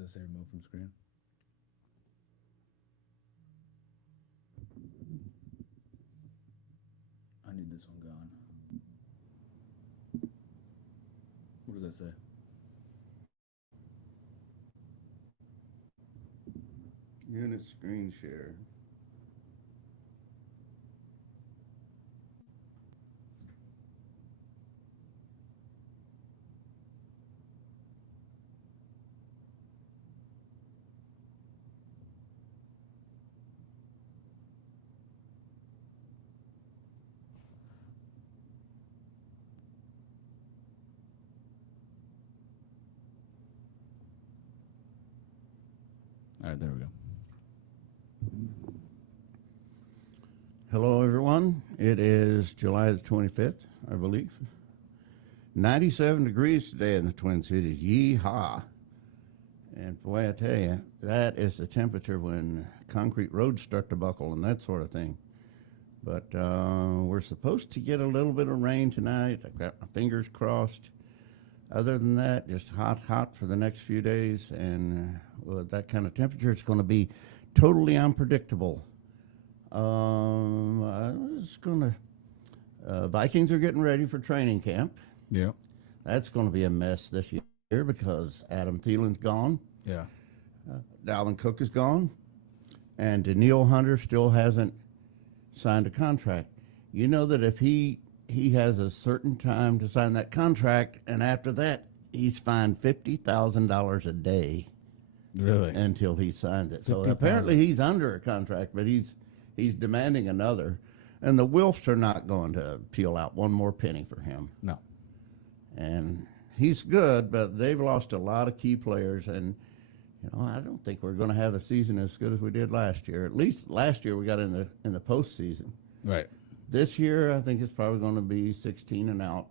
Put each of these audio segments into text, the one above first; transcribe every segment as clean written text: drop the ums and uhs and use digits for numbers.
Does it say remove from screen? I need this one gone. What does that say? Unit screen share. All right, there we go. Hello, everyone. It is July the 25th, I believe. 97 degrees today in the Twin Cities. Yee-haw. And boy, I tell you, that is the temperature when concrete roads start to buckle and that sort of thing. But we're supposed to get a little bit of rain tonight. I've got my fingers crossed. Other than that, just hot for the next few days. And with that kind of temperature, it's going to be totally unpredictable. I was going to... Vikings are getting ready for training camp. Yeah. That's going to be a mess this year because Adam Thielen's gone. Yeah. Dalvin Cook is gone. And Daniil Hunter still hasn't signed a contract. You know that if he has a certain time to sign that contract, and after that, he's fined $50,000 a day. Really? Until he signs it. So 50,000. apparently he's under a contract, but he's demanding another. And the Wilfs are not going to peel out one more penny for him. No. And he's good, but they've lost a lot of key players. And, you know, I don't think we're going to have a season as good as we did last year. At least last year we got in the postseason. Right. This year, I think it's probably going to be 16 and out,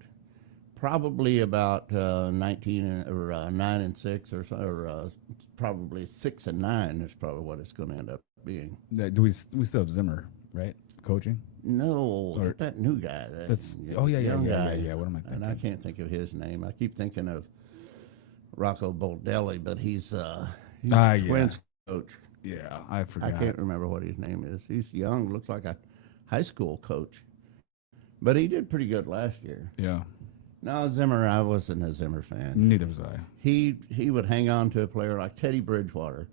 probably about 19 or 9 and 6, or probably 6 and 9 is probably what it's going to end up being. Do we still have Zimmer, right? Coaching? No, Or- that new guy. That's young guy. yeah. What am I thinking? And I can't think of his name. I keep thinking of Rocco Boldelli, but he's Twins coach. Yeah, I forgot. I can't remember what his name is. He's young, looks like a high school coach. But he did pretty good last year. Yeah. No, Zimmer, I wasn't a Zimmer fan. Neither was I. He would hang on to a player like Teddy Bridgewater.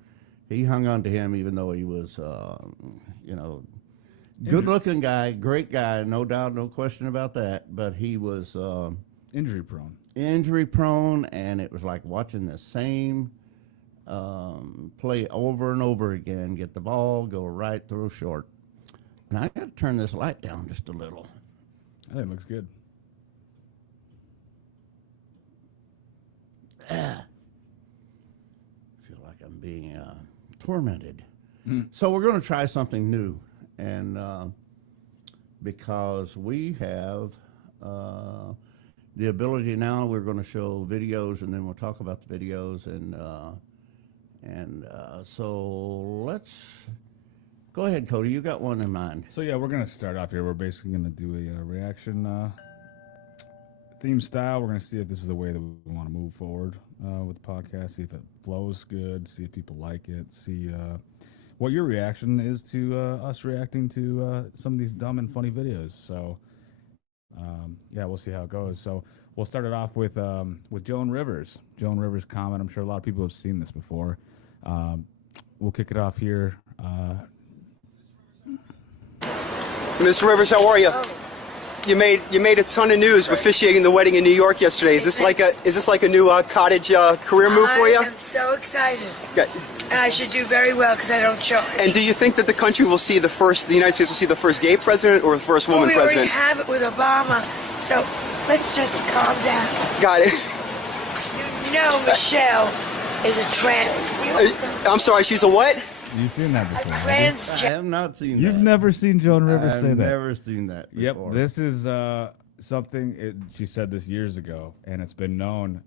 He hung on to him even though he was, good-looking guy, great guy, no doubt, no question about that. But he was Injury prone. injury prone, and it was like watching the same play over and over again. Get the ball, go right, throw short. And I got to turn this light down just a little. I think it looks good. I feel like I'm being tormented. So we're going to try something new. And because we have the ability now, we're going to show videos, and then we'll talk about the videos. And so let's go ahead, Cody. You got one in mind. So yeah, we're gonna start off here. We're basically gonna do a reaction theme style. We're gonna see if this is the way that we want to move forward with the podcast. See if it flows good. See if people like it. See what your reaction is to us reacting to some of these dumb and funny videos. So yeah, we'll see how it goes. So we'll start it off with Joan Rivers. Joan Rivers' comment. I'm sure a lot of people have seen this before. We'll kick it off here. Mr. Rivers, how are you? You made a ton of news officiating the wedding in New York yesterday. Is this like a new cottage career move for you? I'm so excited. Okay. And I should do very well because I don't charge. And do you think that the country will see the United States will see the first gay president or the first woman we president? already have it with Obama, so let's just calm down. Got it. You know Michelle is a I'm sorry, she's a what? You've seen that before. I transgender. have not seen You've that. never seen Joan Rivers say that. I've never seen that before. Yep, this is something, she said this years ago, and it's been known.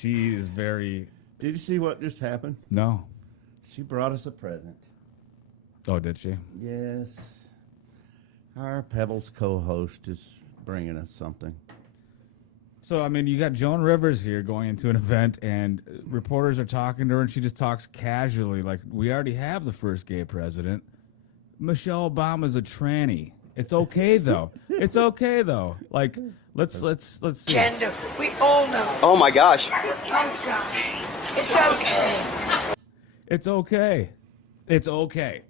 She is very... Did you see what just happened? No. She brought us a present. Oh, did she? Yes. Our Pebbles co-host is bringing us something. So, I mean, you got Joan Rivers here going into an event, and reporters are talking to her, and she just talks casually, like, we already have the first gay president. Michelle Obama's a tranny. It's okay, though. It's okay, though. Like, let's see. Gender. We all know. Oh my gosh. Oh gosh. It's okay. It's okay. It's okay.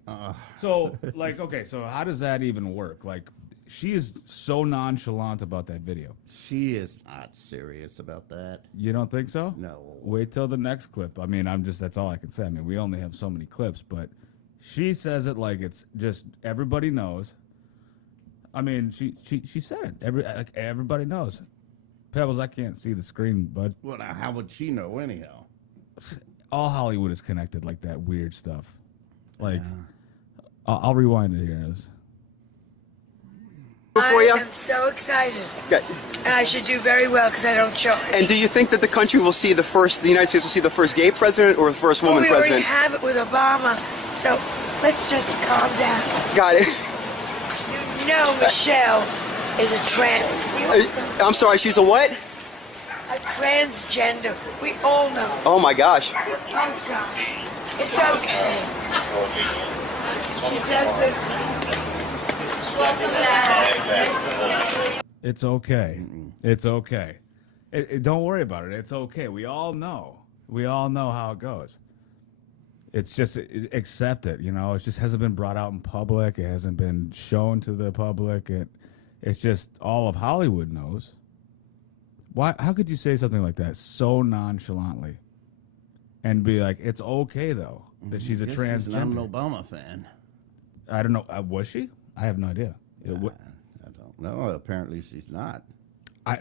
So, like, okay, so how does that even work? Like, she is so nonchalant about that video. She is not serious about that. You don't think so? No. Wait till the next clip. I mean, that's all I can say. I mean, we only have so many clips, but she says it like it's just everybody knows. I mean, she said it. Everybody knows. Pebbles, I can't see the screen, bud. Well, now, how would she know anyhow? All Hollywood is connected like that weird stuff. Like, I'll rewind it here. For you? I am so excited. Okay. And I should do very well because I don't charge. And do you think that the country will see the United States will see the first gay president or the first woman we already president? have it with Obama, so let's just calm down. Got it. You know Michelle is a I'm sorry, she's a what? a transgender. We all know. Oh my gosh. Oh gosh. It's okay. She does the... It's okay. It's okay. Don't worry about it. It's okay. We all know. We all know how it goes. It's just accept it. You know, it just hasn't been brought out in public. It hasn't been shown to the public. It's just all of Hollywood knows. Why? How could you say something like that so nonchalantly, and be like, it's okay though that she's a transgender? She's not an Obama fan. I don't know. Was she? I have no idea. I don't know. Apparently, she's not.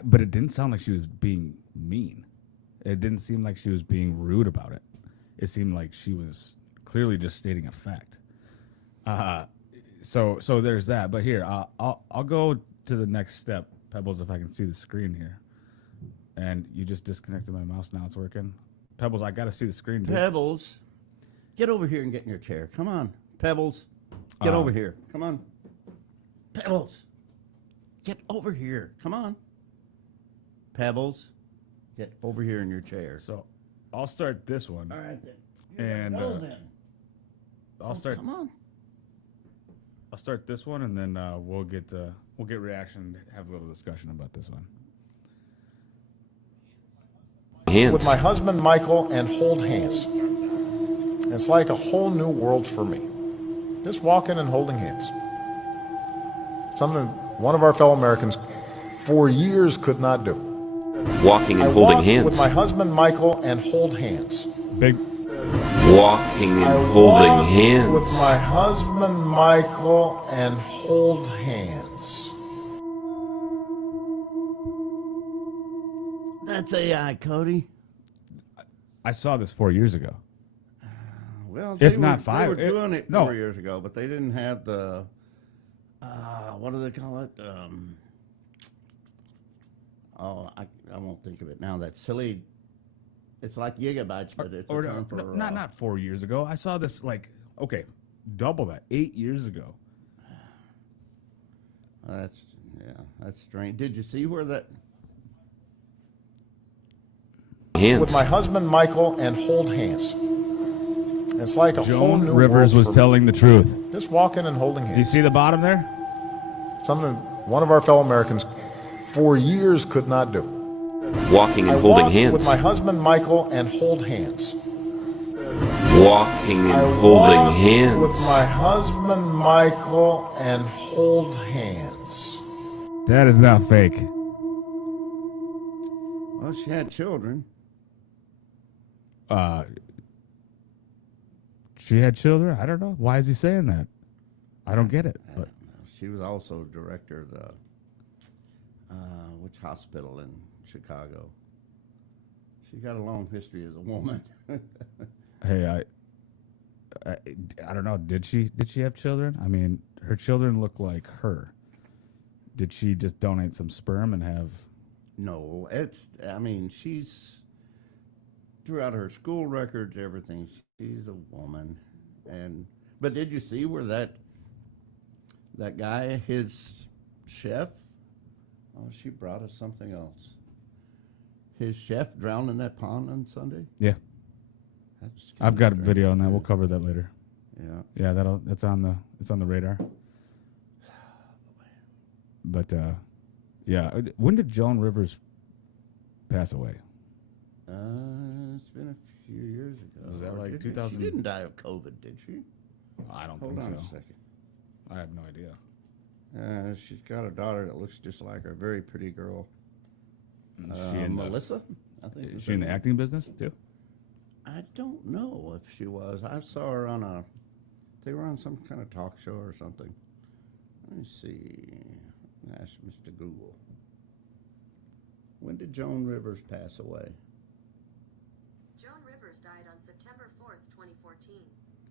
But it didn't sound like she was being mean. It didn't seem like she was being rude about it. It seemed like she was clearly just stating a fact. So there's that. But here, I'll go to the next step, Pebbles, if I can see the screen here. And you just disconnected my mouse. Now it's working. Pebbles, I got to see the screen, dude. Pebbles, get over here and get in your chair. Come on, Pebbles, get over here. Come on, Pebbles, get over here. Come on, Pebbles, get over here in your chair. So I'll start this one. All right then. And then. I'll start. Come on. I'll start this one, and then we'll get reaction, have a little discussion about this one. With my husband Michael and hold hands. It's like a whole new world for me. Just walking and holding hands. Something one of our fellow Americans for years could not do. Walking and holding hands. With my husband Michael and hold hands. Big. Walking and holding hands. With my husband Michael and hold hands. That's AI, Cody. I saw this 4 years ago. Well, If not five, they were doing it no. 4 years ago, but they didn't have the, what do they call it? I won't think of it now. That silly, it's like gigabytes, but it's a term for... not 4 years ago. I saw this double that, 8 years ago. That's strange. Did you see where that... Hands. With my husband Michael and hold hands. It's like a whole new Joan Rivers world was for telling me. the truth. Just walking and holding Do you hands. see the bottom there? Something one of our fellow Americans for years could not do. Walking and I holding walk hands. with my husband Michael and hold hands. Walking I and holding walk hands. with my husband Michael and hold hands. That is not fake. Well, she had children. She had children? I don't know. Why is he saying that? I don't get it. But She was also director of the, which hospital in Chicago? She got a long history as a woman. hey, I don't know. Did she have children? I mean, her children look like her. Did she just donate some sperm and have? No, she's throughout her school records, everything. She's a woman, but did you see where that guy, his chef? Oh, she brought us something else. his chef drowned in that pond on Sunday? Yeah. That's I've got a strange, video on that. too. We'll cover that later. Yeah. Yeah, it's on the radar. But yeah, when did Joan Rivers pass away? It's been a few years ago. Was that Or like did 2000? She didn't die of COVID, did she? I don't Hold think on so. a second. I have no idea. She's got a daughter that looks just like her, a very pretty girl. Is she in Melissa? I think. Is she in the acting business too? I don't know if she was. I saw her on they were on some kind of talk show or something. Let me see. Ask Mr. Google. When did Joan Rivers pass away? Joan Rivers died on September 4th, 2014.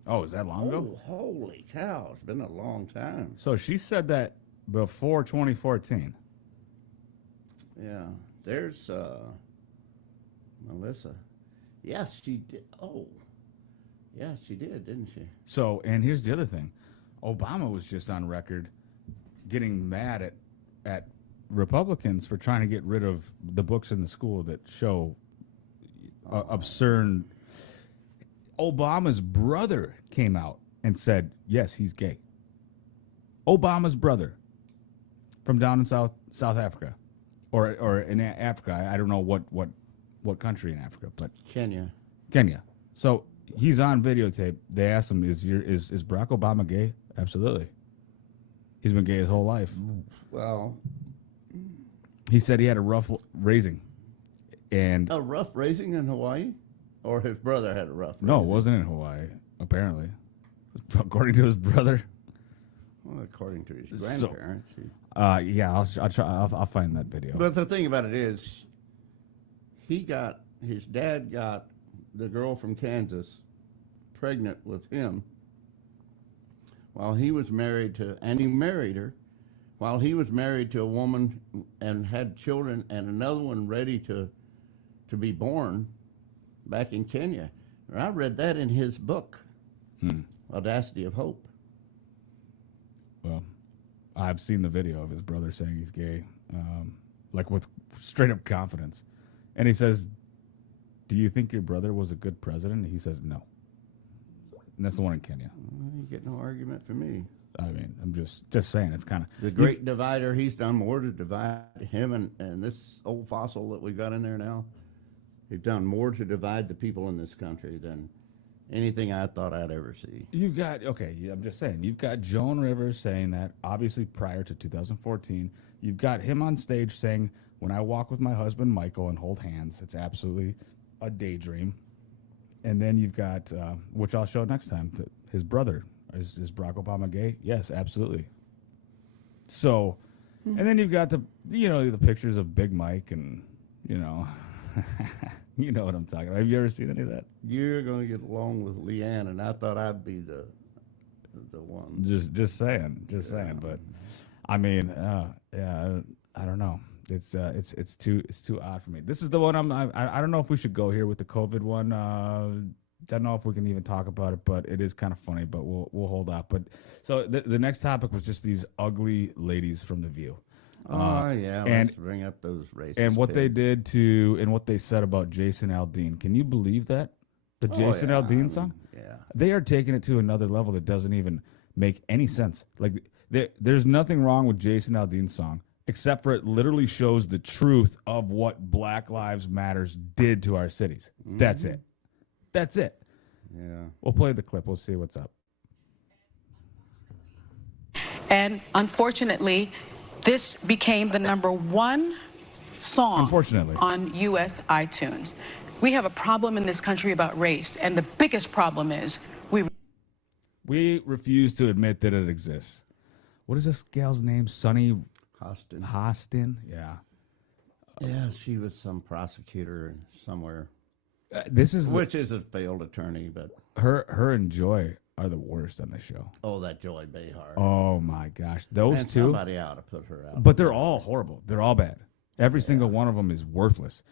Oh, is that long ago? Oh, holy cow. It's been a long time. So she said that before 2014. Yeah. There's Melissa. Yes, she did. Oh. Yes, she did, didn't she? So, and here's the other thing. Obama was just on record getting mad at Republicans for trying to get rid of the books in the school that show absurd. Obama's brother came out and said, yes, he's gay. Obama's brother from down in South Africa or in Africa. I don't know what country in Africa, but Kenya. So he's on videotape. They asked him, is Barack Obama gay? Absolutely. He's been gay his whole life. Well, He said he had a rough raising. And a rough raising in Hawaii? Or his brother had a rough no, it raising? wasn't in Hawaii, apparently. According to his brother. Well, according to his So- grandparents. Yeah, I'll try. I'll find that video. But the thing about it is, his dad got the girl from Kansas pregnant with him while he was married to, and he married her while he was married to a woman and had children and another one ready to be born back in Kenya. And I read that in his book, Audacity of Hope. Well, I've seen the video of his brother saying he's gay, like with straight up confidence. And he says, do you think your brother was a good president? And he says no. And that's the one in Kenya. Well, you get no argument from me. I mean, I'm just saying, it's kind of The great divider, he's done more to divide him and this old fossil that we've got in there now. He's done more to divide the people in this country than anything I thought I'd ever see. You've got, I'm just saying, you've got Joan Rivers saying that, obviously prior to 2014. You've got him on stage saying, when I walk with my husband Michael and hold hands, it's absolutely a daydream. And then you've got, which I'll show next time, his brother. Is Barack Obama gay? Yes, absolutely. So, and then you've got the pictures of Big Mike and, you know what I'm talking about. Have you ever seen any of that? You're going to get along with Leanne, and I thought I'd be the one. Just saying. But I mean, I don't know. It's too odd for me. This is the one I don't know if we should go here with the COVID one. Don't know if we can even talk about it, but it is kind of funny. But we'll hold off. But so the next topic was just these ugly ladies from The View. Let's bring up those racist And what they pigs. did and what they said about Jason Aldean. Can you believe that? The Jason Aldean song? Yeah. They are taking it to another level that doesn't even make any sense. Like there's nothing wrong with Jason Aldean's song, except for it literally shows the truth of what Black Lives Matters did to our cities. Mm-hmm. That's it. Yeah. We'll play the clip. We'll see what's up. And unfortunately, this became the #1 song on U.S. iTunes. We have a problem in this country about race, and the biggest problem is we refuse to admit that it exists. What is this gal's name? Sunny Hostin? Yeah. Yeah, she was some prosecutor somewhere. Which is a failed attorney, but her and Joy are the worst on the show. Oh, that Joy Behar. Oh my gosh, those Man, two. Somebody ought to put her out. But they're all horrible. They're all bad. Every single one of them is worthless.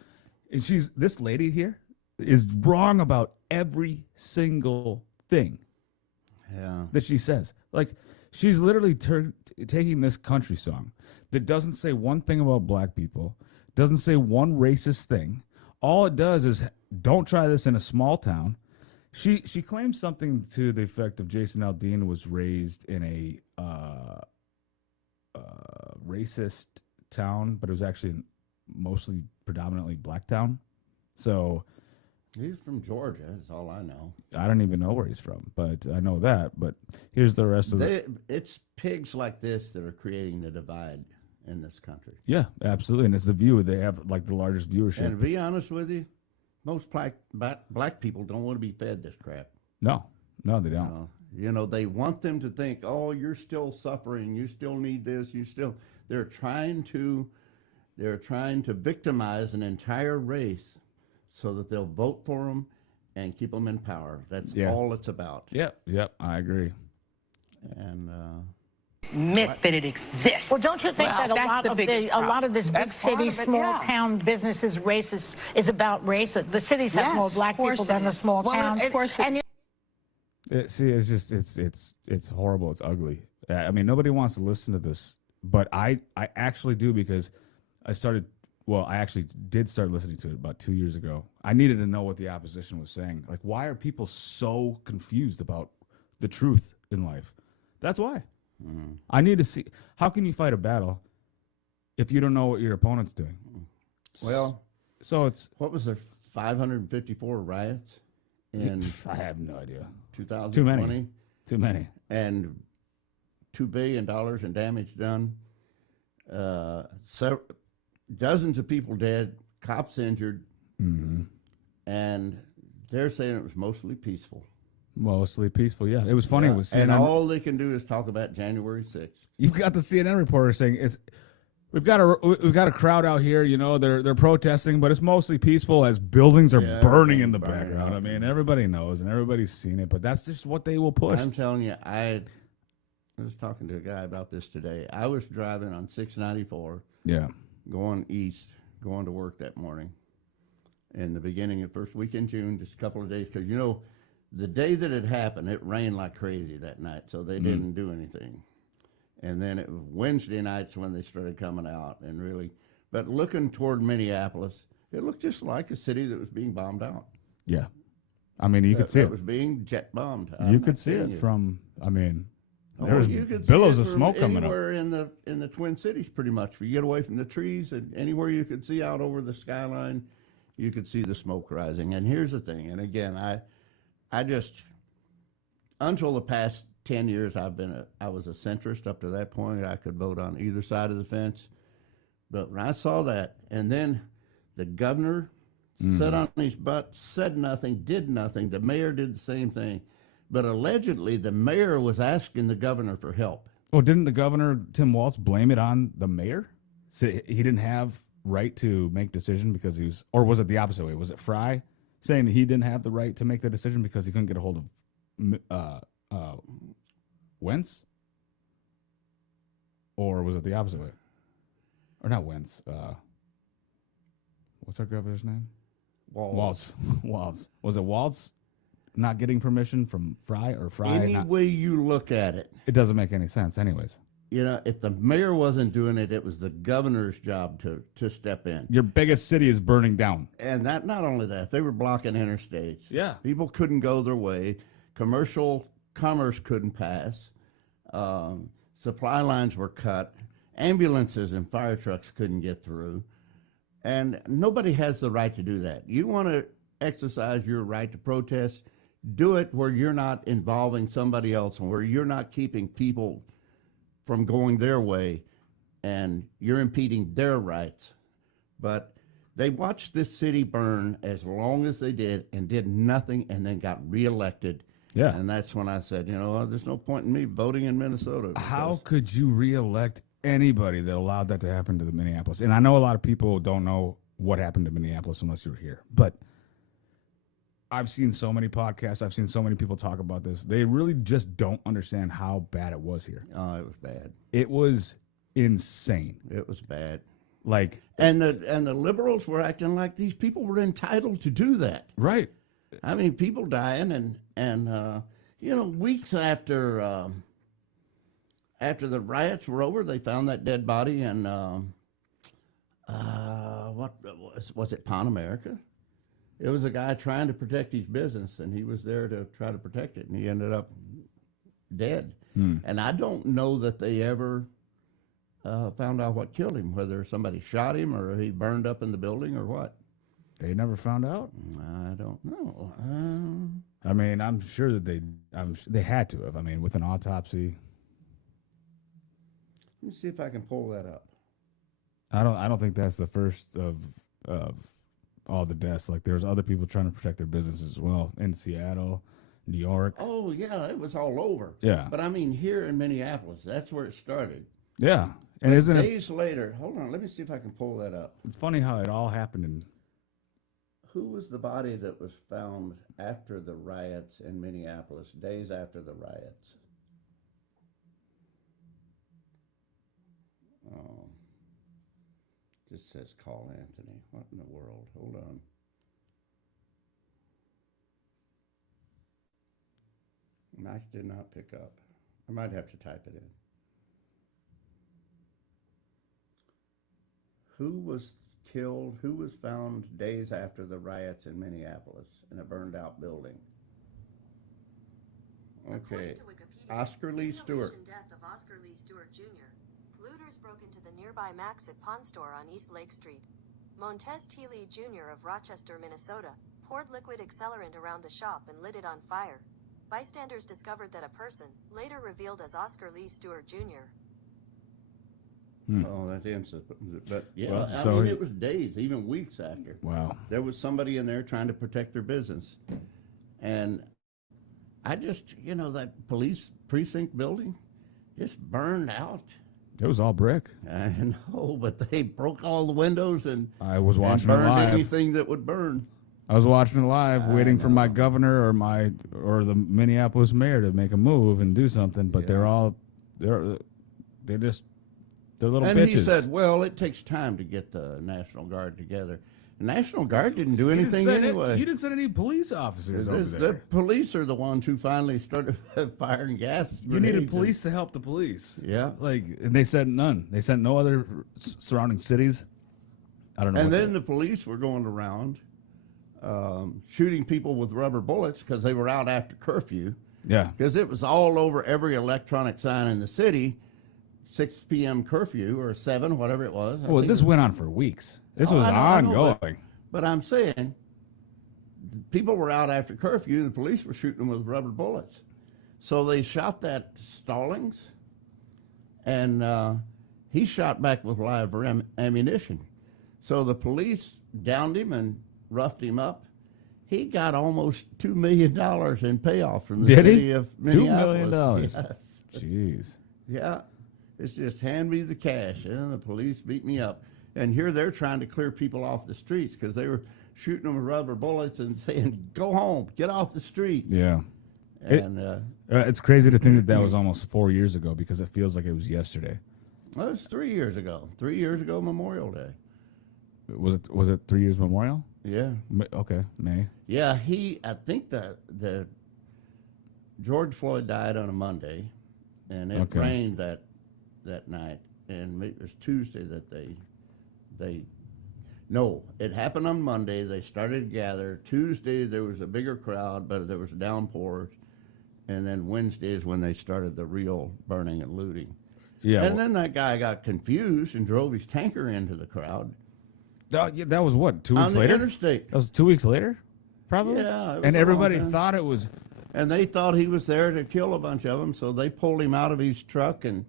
And this lady here is wrong about every single thing that she says. Like, she's literally taking this country song that doesn't say one thing about black people, doesn't say one racist thing, all it does is don't try this in a small town. She claims something to the effect of Jason Aldean was raised in a racist town, but it was actually mostly predominantly black town. So he's from Georgia. That's all I know. I don't even know where he's from, but I know that. But here's the rest of it's pigs like this that are creating the divide in this country. Yeah, absolutely, and it's the view. They have like the largest viewership. And to be honest with you, most black people don't want to be fed this crap. No, they don't. You know, they want them to think, oh, you're still suffering, you still need this, they're trying to victimize an entire race so that they'll vote for them and keep them in power. That's all it's about. Yep, I agree. And Admit that it exists. Well, don't you think that a lot of this big city, small town businesses race is about race? The cities have more black people than the small towns. Of course. And it's just it's horrible. It's ugly. I mean, nobody wants to listen to this, but I actually do, because I actually did start listening to it about 2 years ago. I needed to know what the opposition was saying. Like, why are people so confused about the truth in life? That's why. I need to see, how can you fight a battle if you don't know what your opponent's doing? Well, so it's, what was there, 554 riots in I have no idea. 2020? Too many. And $2 billion in damage done. So dozens of people dead, cops injured, and they're saying it was mostly peaceful. Mostly peaceful, yeah. It was funny. It was CNN. And all they can do is talk about January 6th. You've got the CNN reporter saying we've got a crowd out here. You know, they're protesting, but it's mostly peaceful as buildings are burning in the background. I mean, everybody knows and everybody's seen it, but that's just what they will push. I'm telling you, I was talking to a guy about this today. I was driving on 694. Yeah. Going east, going to work that morning. In the beginning of first week in June, just a couple of days, because the day that it happened, it rained like crazy that night, so they didn't do anything. And then it was Wednesday nights when they started coming out, and really, but looking toward Minneapolis, it looked just like a city that was being bombed out. Yeah, I mean, you could see it. It was being jet bombed. You could see it from. I mean, there was you could billows see it of smoke coming up. Anywhere in the Twin Cities, pretty much. If you get away from the trees, and anywhere you could see out over the skyline, you could see the smoke rising. And here's the thing. And again, I just, until the past 10 years, I was a centrist up to that point. I could vote on either side of the fence. But when I saw that, and then the governor sat on his butt, said nothing, did nothing. The mayor did the same thing. But allegedly, the mayor was asking the governor for help. Well, didn't the governor, Tim Walz, blame it on the mayor? Say he didn't have right to make decision because he was, or was it the opposite way? Was it Fry saying that he didn't have the right to make the decision because he couldn't get a hold of Wentz? Or was it the opposite way? Or not Wentz. What's our governor's name? Walz. Was it Walz not getting permission from Fry, or Fry? Any way you look at it. It doesn't make any sense anyways. If the mayor wasn't doing it, it was the governor's job to step in. Your biggest city is burning down. And not only that, they were blocking interstates. Yeah. People couldn't go their way. Commercial commerce couldn't pass. Supply lines were cut. Ambulances and fire trucks couldn't get through. And nobody has the right to do that. You want to exercise your right to protest, do it where you're not involving somebody else and where you're not keeping people from going their way and you're impeding their rights. But they watched this city burn as long as they did and did nothing, and then got reelected. Yeah. And that's when I said, there's no point in me voting in Minnesota. How could you reelect anybody that allowed that to happen to the Minneapolis? And I know a lot of people don't know what happened to Minneapolis unless you're here, but I've seen so many podcasts. I've seen so many people talk about this. They really just don't understand how bad it was here. Oh, it was bad. It was insane. It was bad. Like, and the liberals were acting like these people were entitled to do that. Right. I mean, people dying, and weeks after the riots were over, they found that dead body in what was it, Pan America? It was a guy trying to protect his business, and he was there to try to protect it, and he ended up dead. And I don't know that they ever found out what killed him, whether somebody shot him or he burned up in the building or what. They never found out? I don't know. I mean, I'm sure that they had to have. I mean, with an autopsy. Let me see if I can pull that up. I don't think that's the first of all the deaths. Like, there's other people trying to protect their businesses as well in Seattle, New York. Oh, yeah, it was all over. Yeah. But I mean, here in Minneapolis, that's where it started. Yeah. And but isn't days later, hold on, let me see if I can pull that up. It's funny how it all happened in. Who was the body that was found after the riots in Minneapolis, days after the riots? Oh, just says call Anthony. What in the world? Hold on. Mike did not pick up. I might have to type it in. Who was killed? Who was found days after the riots in Minneapolis in a burned out building? Okay. Oscar Lee Stewart. Death of Oscar Lee Stewart Jr. Looters broke into the nearby Maxit pawn store on East Lake Street. Montez T. Lee Jr. of Rochester, Minnesota, poured liquid accelerant around the shop and lit it on fire. Bystanders discovered that a person, later revealed as Oscar Lee Stewart Jr. Oh, that instant. But yeah, Well, I so mean, he- it was days, even weeks after. Wow. There was somebody in there trying to protect their business. And I just, that police precinct building just burned out. It was all brick. I know, but they broke all the windows and I was watching and it burned live. anything that would burn. I was watching it live, waiting for my know. governor or the Minneapolis mayor to make a move and do something, but they're little And bitches. he said, well, it takes time to get the National Guard together. The National Guard didn't do anything anyway. You didn't send any police officers over The there. police are the ones who finally started firing gas. You needed grenades police to help the police. Yeah. And they sent none. They sent no other surrounding cities. I don't know. And then the police were going around shooting people with rubber bullets because they were out after curfew. Yeah. Because it was all over every electronic sign in the city, 6 p.m. curfew or 7, whatever it was. Well, this went on for weeks. This was I know, ongoing. but I'm saying people were out after curfew and the police were shooting them with rubber bullets. So they shot that Stallings, and he shot back with live ammunition. So the police downed him and roughed him up. He got almost $2 million in payoff from the city of Minneapolis. $2 million. Yes. Jeez. Yeah. It's just hand me the cash. And the police beat me up. And here they're trying to clear people off the streets because they were shooting them with rubber bullets and saying, go home, get off the street. Yeah. And It's crazy to think that was almost 4 years ago because it feels like it was yesterday. well, it was 3 years ago. 3 years ago, Memorial Day. Was it 3 years Memorial? Yeah. Okay, May. Yeah, I think the George Floyd died on a Monday, and it Okay. rained that night, and it was Tuesday that no, it happened on Monday. They started to gather. Tuesday there was a bigger crowd, but there was downpours, and then Wednesday is when they started the real burning and looting. Yeah. And then that guy got confused and drove his tanker into the crowd. That was what, 2 weeks on the later? interstate. That was 2 weeks later? Probably? Yeah. It was And a everybody long time. thought it was. And they thought he was there to kill a bunch of them, so they pulled him out of his truck and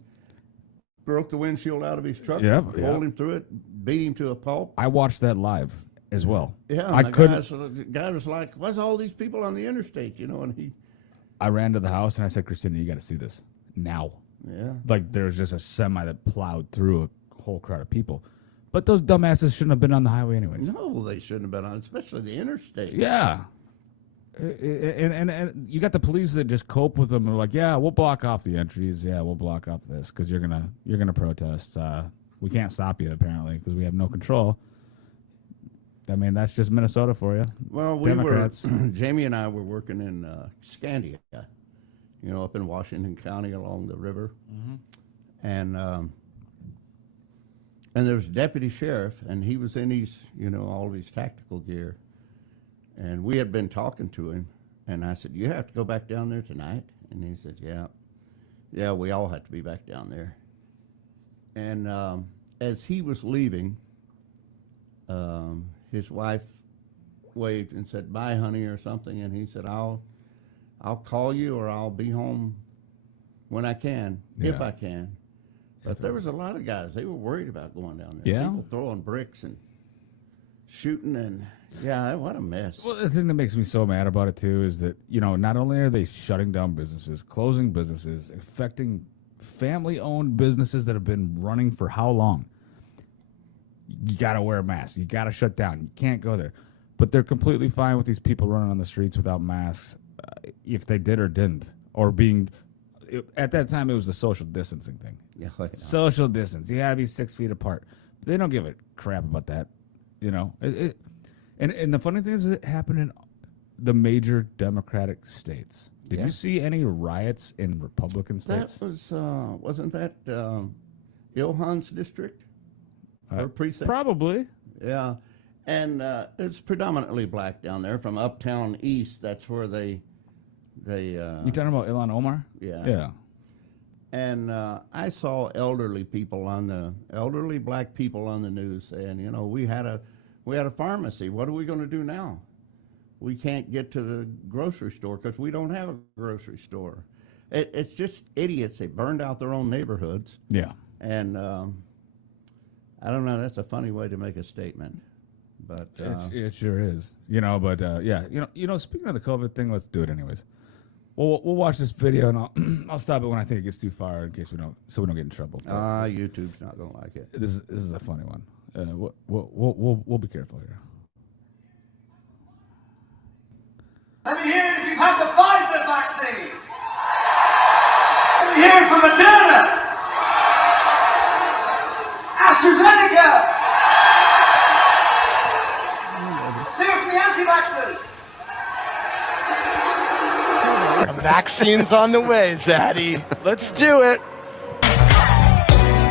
broke the windshield out of his truck, Yep, pulled him through it, beat him to a pulp. I watched that live as well. Yeah, I and couldn't. the guy was like, what's all these people on the interstate, and I ran to the house and I said, Christina, you got to see this now. yeah. Like, there's just a semi that plowed through a whole crowd of people. But those dumbasses shouldn't have been on the highway anyways. No, they shouldn't have been on, especially the interstate. Yeah. And you got the police that just cope with them. They're like, yeah, we'll block off the entries. Yeah, we'll block off this because you're gonna protest. We can't stop you apparently because we have no control. I mean, that's just Minnesota for you. Well, Democrats. Jamie and I were working in Scandia, up in Washington County along the river. Mm-hmm. And there was a deputy sheriff, and he was in his, all of his tactical gear. And we had been talking to him, and I said, "You have to go back down there tonight?" And he said, "Yeah, we all have to be back down there." And as he was leaving, his wife waved and said, "Bye, honey," or something, and he said, I'll call you, or I'll be home when I can, if I can. But there was a lot of guys, they were worried about going down there. Yeah. People throwing bricks and shooting, and what a mess. Well, the thing that makes me so mad about it too is that, not only are they shutting down businesses, closing businesses, affecting family-owned businesses that have been running for how long? You got to wear a mask. You got to shut down. You can't go there. But they're completely fine with these people running on the streets without masks, if they did or didn't, or being. At that time, it was the social distancing thing. Yeah. Social distance. You got to be 6 feet apart. But they don't give a crap about that, And the funny thing is, it happened in the major Democratic states. Did you see any riots in Republican states? That was wasn't that Ilhan's district or precinct? Probably. Yeah, and it's predominantly black down there from uptown east. That's where they. You talking about Ilhan Omar? Yeah. Yeah. And I saw elderly black people on the news saying, we had a pharmacy. What are we going to do now? We can't get to the grocery store because we don't have a grocery store. It's just idiots. They burned out their own neighborhoods. Yeah. And I don't know. That's a funny way to make a statement, but it sure is. But speaking of the COVID thing, let's do it anyways. We'll watch this video, and I'll stop it when I think it gets too far, in case we don't get in trouble. YouTube's not gonna like it. This is a funny one. We'll be careful here. Let me hear it if you've had the Pfizer vaccine. Let me hear it from Moderna, AstraZeneca. Let's hear it from the anti-vaxxers. A vaccine's on the way, Zaddy. Let's do it.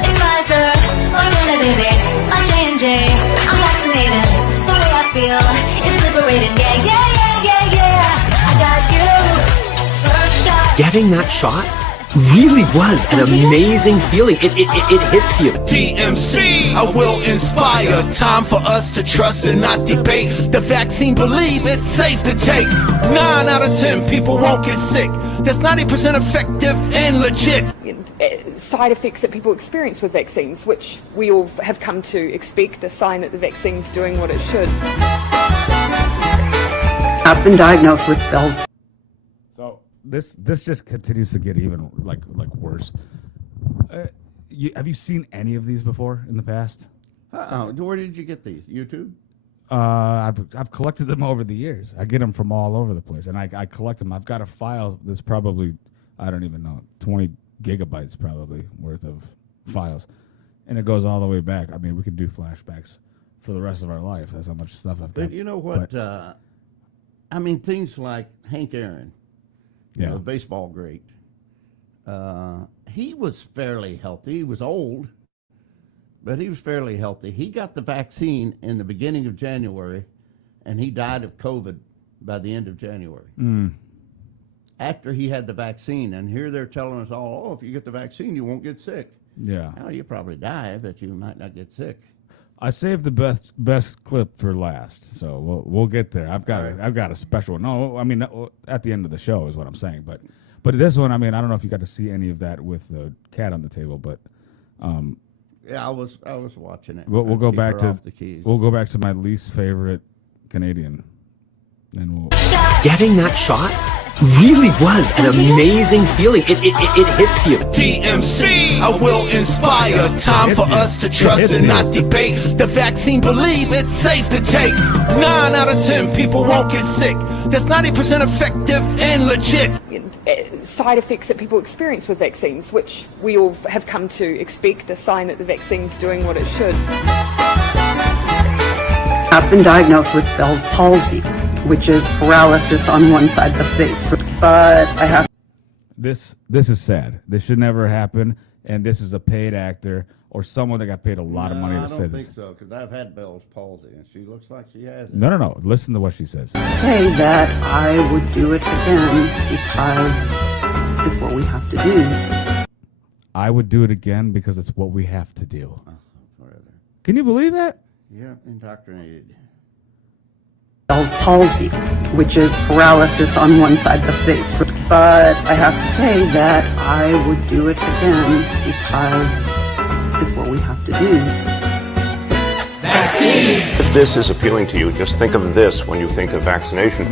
It's Pfizer, Moderna, baby. I'm J&J. I'm vaccinated. The way I feel is liberating. Yeah. I got you. First shot. Getting that shot really was an amazing feeling. It hits you. TMC, I will inspire. Time for us to trust and not debate. The vaccine, believe it's safe to take. 9 out of 10 people won't get sick. That's 90% effective and legit. Side effects that people experience with vaccines, which we all have come to expect, a sign that the vaccine's doing what it should. I've been diagnosed with Bell's. So this just continues to get even like worse. Have you seen any of these before in the past? Where did you get these? YouTube? I've collected them over the years. I get them from all over the place, and I collect them. I've got a file that's probably, I don't even know, 20 gigabytes probably worth of files, and it goes all the way back. I mean, we could do flashbacks for the rest of our life. That's how much stuff I've got. But you know what? Things like Hank Aaron, baseball great. He was fairly healthy. He was old, but he was fairly healthy. He got the vaccine in the beginning of January, and he died of COVID by the end of January. After he had the vaccine, and here they're telling us all, if you get the vaccine, you won't get sick. Yeah. Well, you probably die, but you might not get sick. I saved the best clip for last, so we'll get there. I've got a special one. No, I mean at the end of the show is what I'm saying. But this one, I mean, I don't know if you got to see any of that with the cat on the table, but yeah, I was watching it. We'll go back to the keys. We'll go back to my least favorite Canadian, and we'll getting that shot really was an amazing feeling. It hits you. TMC, I will inspire. Time for us to trust and not debate. The vaccine, believe it's safe to take. 9 out of 10 people won't get sick. That's 90% effective and legit. Side effects that people experience with vaccines, which we all have come to expect, a sign that the vaccine's doing what it should. I've been diagnosed with Bell's palsy, which is paralysis on one side of the face. But I have this is sad. This should never happen, and this is a paid actor or someone that got paid a lot of money to say I don't this? think so, because I've had Bell's palsy, and she looks like she has it. No. Listen to what she says. Say that I would do it again because it's what we have to do. I would do it again because it's what we have to do. Whatever. Can you believe that? Yeah, indoctrinated. Bell's palsy, which is paralysis on one side of the face. But I have to say that I would do it again because it's what we have to do. If this is appealing to you, just think of this when you think of vaccination.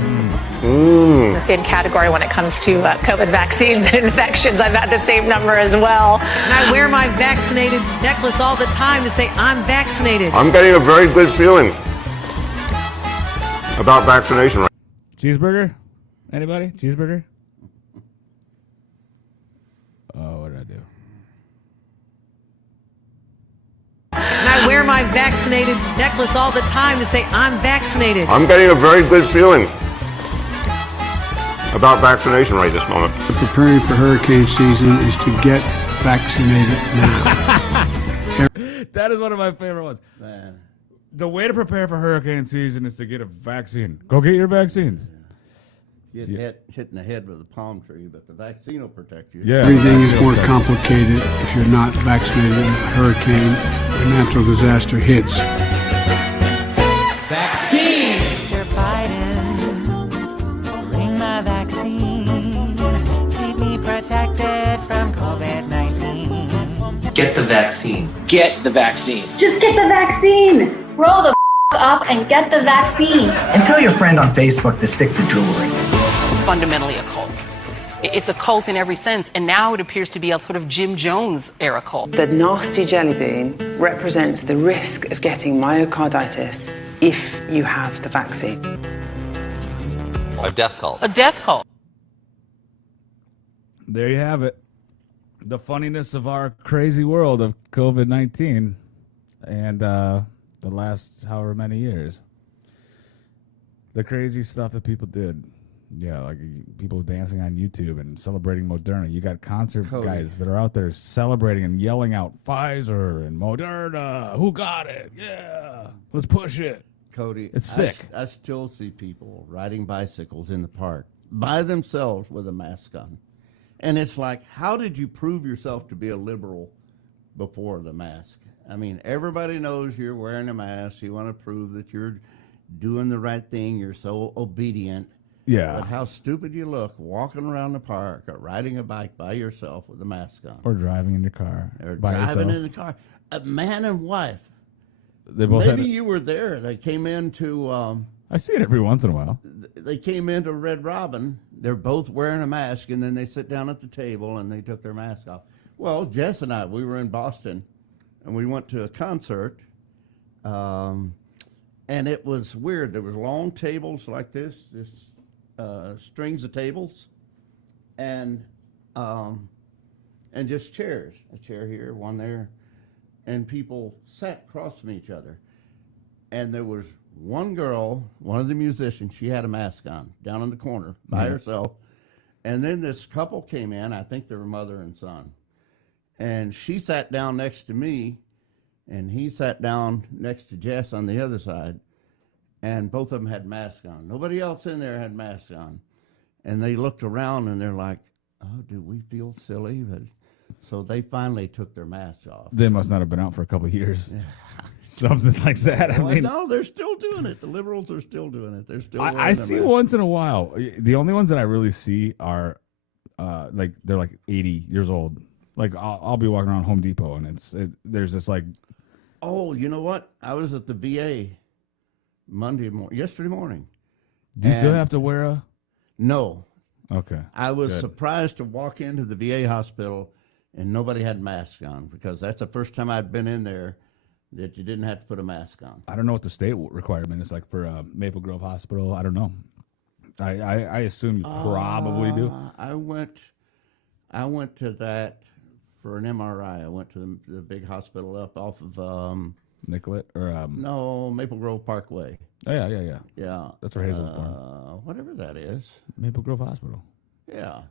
The same category when it comes to COVID vaccines and infections. I've had the same number as well. And I wear my vaccinated necklace all the time to say I'm vaccinated. I'm getting a very good feeling about vaccination. Cheeseburger? Anybody? Cheeseburger? Oh, what did I do? And I wear my vaccinated necklace all the time to say I'm vaccinated. I'm getting a very good feeling about vaccination right this moment. Preparing for hurricane season is to get vaccinated now. That is one of my favorite ones. Man. The way to prepare for hurricane season is to get a vaccine. Go get your vaccines. Get hit in the head with a palm tree, but the vaccine will protect you. Yeah. Everything is more complicated if you're not vaccinated. A hurricane, a natural disaster hits. Vaccine! Mr. Biden, bring my vaccine. Keep me protected from COVID-19. Get the vaccine. Get the vaccine. Just get the vaccine. Grow the up and get the vaccine. And tell your friend on Facebook to stick to jewelry. Fundamentally a cult. It's a cult in every sense, and now it appears to be a sort of Jim Jones era cult. The nasty jelly bean represents the risk of getting myocarditis if you have the vaccine. A death cult. A death cult. There you have it. The funniness of our crazy world of COVID-19 and the last however many years. The crazy stuff that people did. Yeah, like people dancing on YouTube and celebrating Moderna. You got concert guys that are out there celebrating and yelling out Pfizer and Moderna. Who got it? Yeah, let's push it. Cody, it's sick. I still see people riding bicycles in the park by themselves with a mask on. And it's like, how did you prove yourself to be a liberal before the mask? I mean, everybody knows you're wearing a mask. You want to prove that you're doing the right thing. You're so obedient. Yeah. But how stupid you look walking around the park or riding a bike by yourself with a mask on. Or driving in your car. Or by driving yourself. in the car. A man and wife. They both Maybe had you were there. They came into... I see it every once in a while. They came into Red Robin. They're both wearing a mask, and then they sit down at the table, and they took their mask off. Well, Jess and I, we were in Boston, and we went to a concert, and it was weird. There was long tables like this strings of tables, and just chairs. A chair here, one there, and people sat across from each other. And there was one girl, one of the musicians, she had a mask on down in the corner by herself. And then this couple came in, I think they were mother and son. And she sat down next to me, and he sat down next to Jess on the other side. And both of them had masks on. Nobody else in there had masks on. And they looked around, and they're like, oh, do we feel silly? But, so they finally took their masks off. They must not have been out for a couple of years. Something like that. Well, I mean, no, they're still doing it. The liberals are still doing it. They're still. I see once in a while. The only ones that I really see are, like they're like 80 years old. Like I'll be walking around Home Depot and there's this like. Oh, you know what? I was at the VA yesterday morning. Do you still have to wear a? No. Okay. I was surprised to walk into the VA hospital and nobody had masks on because that's the first time I'd been in there that you didn't have to put a mask on. I don't know what the state requirement is like for Maple Grove Hospital. I don't know. I assume you probably do. I went to that for an MRI. I went to the big hospital up off of Nicollet or no, Maple Grove Parkway. Oh yeah. Yeah, that's where Hazel's born. Whatever that is. Maple Grove Hospital. Yeah.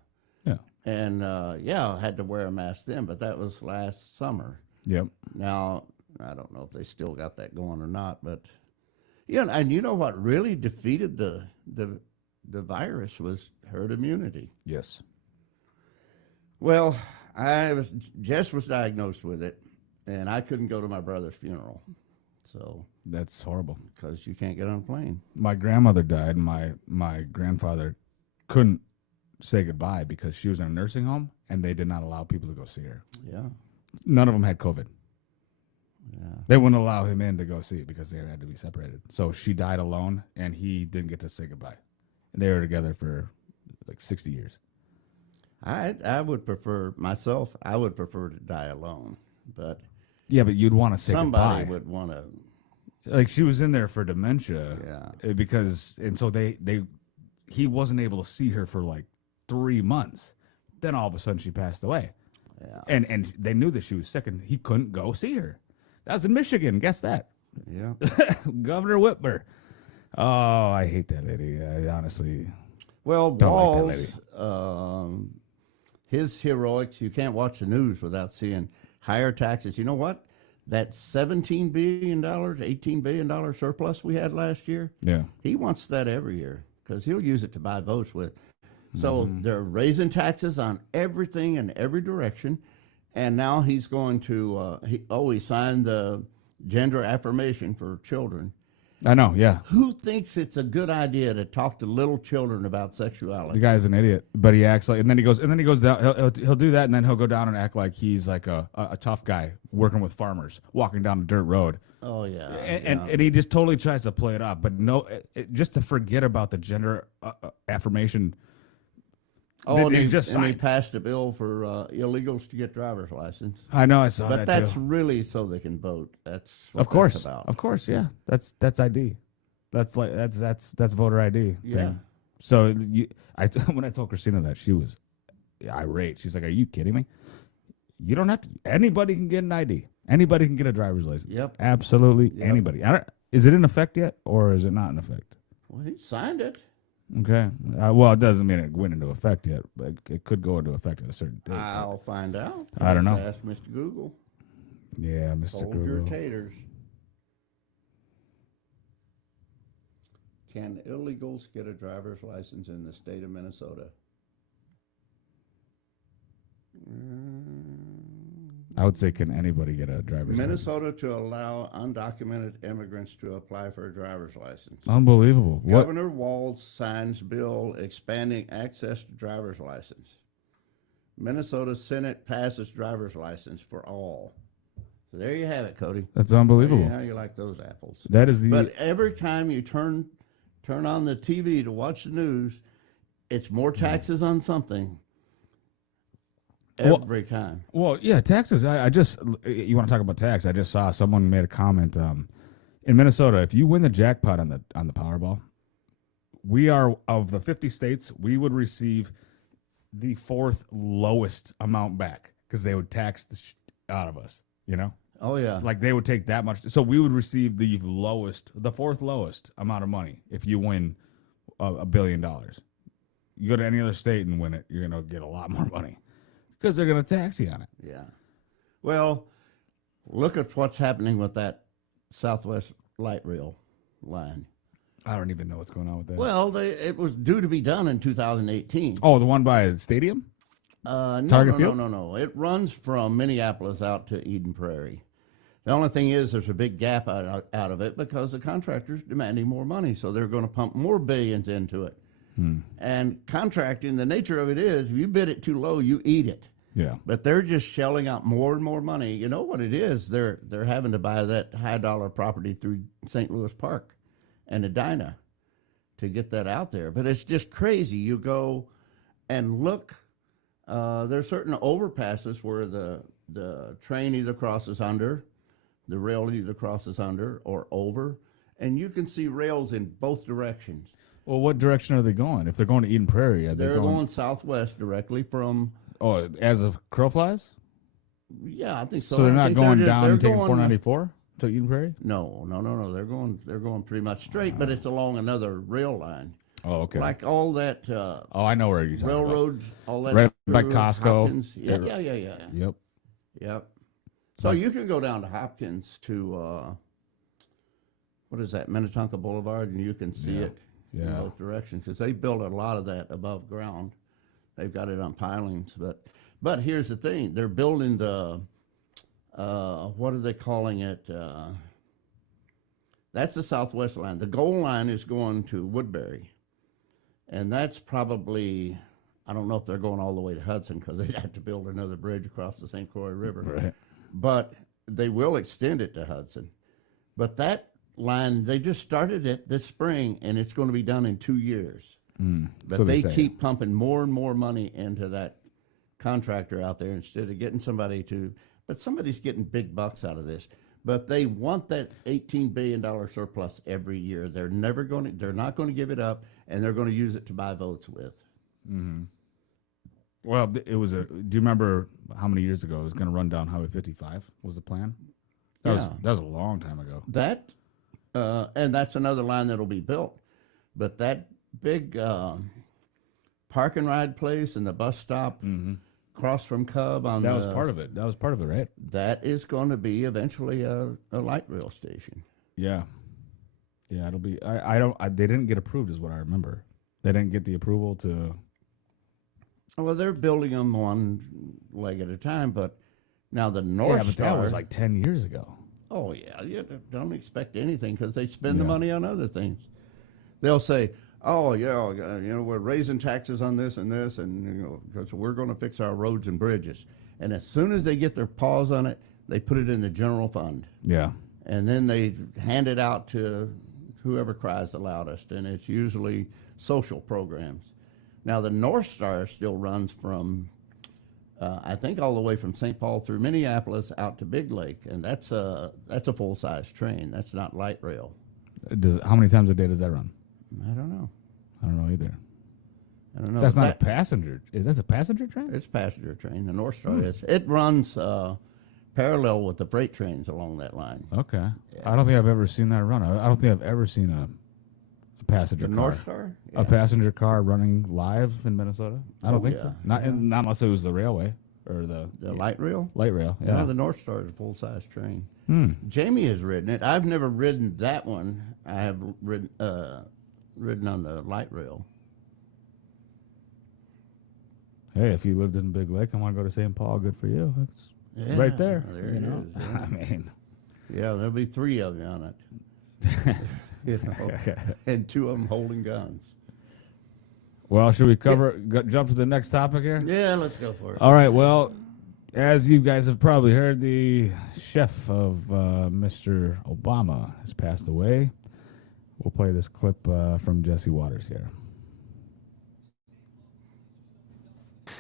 Yeah. And I had to wear a mask then, but that was last summer. Yep. Now, I don't know if they still got that going or not, but yeah, and you know what really defeated the virus was herd immunity. Yes. Well, Jess was diagnosed with it, and I couldn't go to my brother's funeral. So that's horrible because you can't get on a plane. My grandmother died, and my grandfather couldn't say goodbye because she was in a nursing home, and they did not allow people to go see her. Yeah. None of them had COVID. Yeah. They wouldn't allow him in to go see it because they had to be separated. So she died alone, and he didn't get to say goodbye. And they were together for like 60 years. I would prefer myself. I would prefer to die alone, but yeah, but you'd want to say somebody goodbye. would want to. Like she was in there for dementia, yeah, because and so he wasn't able to see her for like 3 months. Then all of a sudden she passed away. Yeah, and they knew that she was sick, and he couldn't go see her. That was in Michigan. Guess that. Yeah, Governor Whitmer. Oh, I hate that lady. I honestly. Well, don't Walls, like that lady. His heroics. You can't watch the news without seeing higher taxes. You know what? That $17 billion, $18 billion surplus we had last year. Yeah, he wants that every year because he'll use it to buy votes with. So they're raising taxes on everything in every direction, and now he's going to. He signed the gender affirmation for children. I know. Yeah. Who thinks it's a good idea to talk to little children about sexuality? The guy's an idiot, but he acts like, and then he goes down. He'll do that, and then he'll go down and act like he's like a tough guy working with farmers, walking down a dirt road. Oh yeah, and he just totally tries to play it off, but no, just to forget about the gender affirmation. Oh, and he he passed a bill for illegals to get driver's license. I know, I saw that. But that's really so they can vote. That's what of course that's about. Of course, yeah. That's ID. That's voter ID. Yeah. Thing. So when I told Christina that, she was irate. She's like, "Are you kidding me? You don't have to. Anybody can get an ID. Anybody can get a driver's license. Yep. Absolutely Yep. anybody. Is it in effect yet, or is it not in effect? Well, he signed it. Okay. Well, it doesn't mean it went into effect yet, but it could go into effect at a certain date. I'll find out. I don't know. Ask Mr. Google. Yeah, Mr. Hold Google. your taters. Can illegals get a driver's license in the state of Minnesota? I would say, can anybody get a driver's license? Minnesota to allow undocumented immigrants to apply for a driver's license. Unbelievable. What? Governor Walz signs bill expanding access to driver's license. Minnesota Senate passes driver's license for all. So there you have it, Cody. That's unbelievable. How you like those apples? That is the. But every time you turn on the TV to watch the news, it's more taxes on something. Every time. Well, yeah, taxes. I just, you want to talk about tax? I just saw someone made a comment. In Minnesota, if you win the jackpot on the Powerball, we are, of the 50 states, we would receive the fourth lowest amount back because they would tax the out of us. You know? Oh yeah. Like they would take that much. So we would receive the fourth lowest amount of money if you win $1 billion. You go to any other state and win it, you're gonna get a lot more money. Because they're going to tax you on it. Yeah. Well, look at what's happening with that Southwest Light Rail line. I don't even know what's going on with that. Well, it was due to be done in 2018. Oh, the one by the stadium? Target Field? No. It runs from Minneapolis out to Eden Prairie. The only thing is there's a big gap out of it because the contractor's demanding more money, so they're going to pump more billions into it. And contracting, the nature of it is, if you bid it too low, you eat it. Yeah. But they're just shelling out more and more money. You know what it is? They're having to buy that high dollar property through St. Louis Park and Edina to get that out there. But it's just crazy. You go and look. There's certain overpasses where the train either crosses under, the rail either crosses under or over, and you can see rails in both directions. Well, what direction are they going? If they're going to Eden Prairie, are they're going southwest directly from. Oh, as a crow flies? Yeah, I think so. So they're not going down and taking 494 to Eden Prairie? No. They're going pretty much straight, but it's along another rail line. Oh, okay. Like all that. I know where you're talking railroads, about. all that. Right by Costco. Hopkins. Yeah. Yep. Yep. So you can go down to Hopkins to, what is that, Minnetonka Boulevard, and you can see it in both directions because they built a lot of that above ground. They've got it on pilings. But here's the thing. They're building the, what are they calling it? That's the southwest line. The goal line is going to Woodbury. And that's probably, I don't know if they're going all the way to Hudson because they'd have to build another bridge across the St. Croix River. Right. But they will extend it to Hudson. But that line, they just started it this spring, and it's going to be done in 2 years. But So they say. keep pumping more and more money into that contractor out there instead of getting somebody to, but somebody's getting big bucks out of this. But they want that $18 billion surplus every year. They're not going to give it up, and they're going to use it to buy votes with. Mm-hmm. Well, it was do you remember how many years ago it was going to run down Highway 55 was the plan? That was a long time ago. That, and that's another line that'll be built. But that big park and ride place and the bus stop across from Cub on that was part of it. That was part of it, right? That is going to be eventually a light rail station. Yeah. Yeah, it'll be. They didn't get approved, is what I remember. They didn't get the approval to. Well, they're building them one leg at a time, but now the North but Star. that was like 10 years ago. Oh, yeah. You don't expect anything because they spend the money on other things. They'll say, oh, yeah, we're raising taxes on this, and because we're going to fix our roads and bridges. And as soon as they get their paws on it, they put it in the general fund. Yeah. And then they hand it out to whoever cries the loudest, and it's usually social programs. Now, the North Star still runs from, I think, all the way from St. Paul through Minneapolis out to Big Lake, and that's a full-size train. That's not light rail. How many times a day does that run? I don't know. I don't know either. I don't know. That's not a passenger. Is that a passenger train? It's a passenger train. The North Star is. It runs parallel with the freight trains along that line. Okay. Yeah. I don't think I've ever seen that run. I don't think I've ever seen a passenger car. North Star? A passenger car running live in Minnesota? I don't think so. Not unless it was the railway or the light rail? Light rail, yeah. No, the North Star is a full-size train. Jamie has ridden it. I've never ridden that one. I have ridden on the light rail. Hey, if you lived in Big Lake and want to go to St. Paul, good for you. It's right there. There it is. Yeah. I mean, yeah, there'll be 3 of you on it. And 2 of them holding guns. Well, should we jump to the next topic here? Yeah, let's go for it. All right. Well, as you guys have probably heard, the chef of Mr. Obama has passed away. We'll play this clip from Jesse Waters here.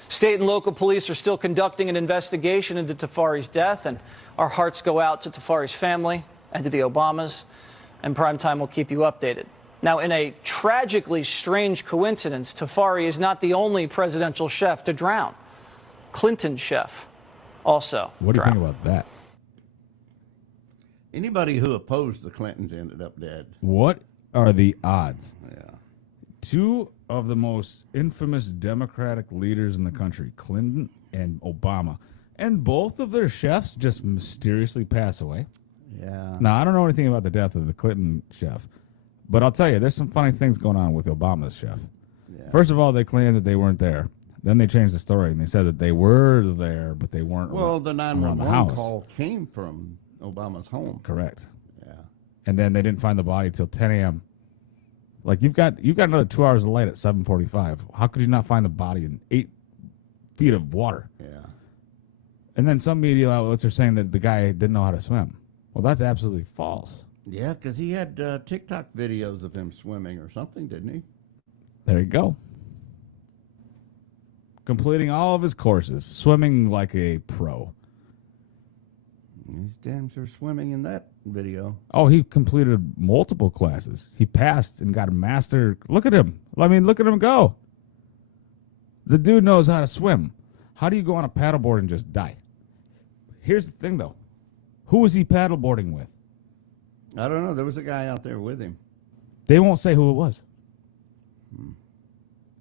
State and local police are still conducting an investigation into Tafari's death, and our hearts go out to Tafari's family and to the Obamas, and Primetime will keep you updated. Now, in a tragically strange coincidence, Tafari is not the only presidential chef to drown. Clinton's chef also What do you think about that? Anybody who opposed the Clintons ended up dead. What are the odds? Yeah. 2 of the most infamous Democratic leaders in the country, Clinton and Obama, and both of their chefs just mysteriously pass away. Yeah. Now, I don't know anything about the death of the Clinton chef, but I'll tell you, there's some funny things going on with Obama's chef. Yeah. First of all, they claimed that they weren't there. Then they changed the story, and they said that they were there, but they weren't. Well, the around the 911 house. call came from Obama's home. Correct. Yeah. And then they didn't find the body till 10 a.m. Like you've got another 2 hours of light at 7:45. How could you not find the body in 8 feet of water? Yeah. And then some media outlets are saying that the guy didn't know how to swim. Well, that's absolutely false. Yeah, because he had TikTok videos of him swimming or something, didn't he? There you go. Completing all of his courses, swimming like a pro. He's damn sure swimming in that video. Oh, he completed multiple classes. He passed and got a master. Look at him. I mean, look at him go. The dude knows how to swim. How do you go on a paddleboard and just die? Here's the thing, though. Who was he paddleboarding with? I don't know. There was a guy out there with him. They won't say who it was.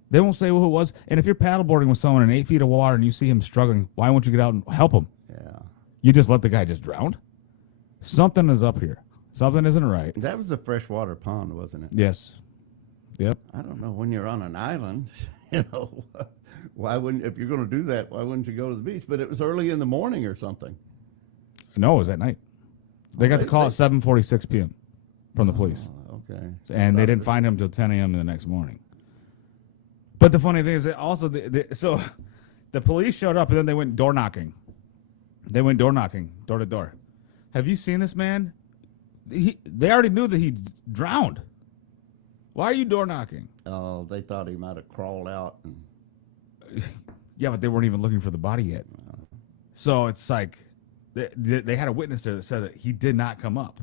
They won't say who it was. And if you're paddleboarding with someone in 8 feet of water and you see him struggling, why won't you get out and help him? Yeah. You just let the guy just drown? Something is up here. Something isn't right. That was the freshwater pond, wasn't it? Yes. Yep. I don't know. When you're on an island, why wouldn't, if you're going to do that, why wouldn't you go to the beach? But it was early in the morning or something. No, it was at night. They got the call at 7:46 p.m. from the police. Okay. And they didn't find him until 10 a.m. the next morning. But the funny thing is that also, so the police showed up and then they went door knocking. They went door knocking, door to door. Have you seen this man? They already knew that he drowned. Why are you door knocking? Oh, they thought he might have crawled out. Yeah, but they weren't even looking for the body yet. So it's like they had a witness there that said that he did not come up.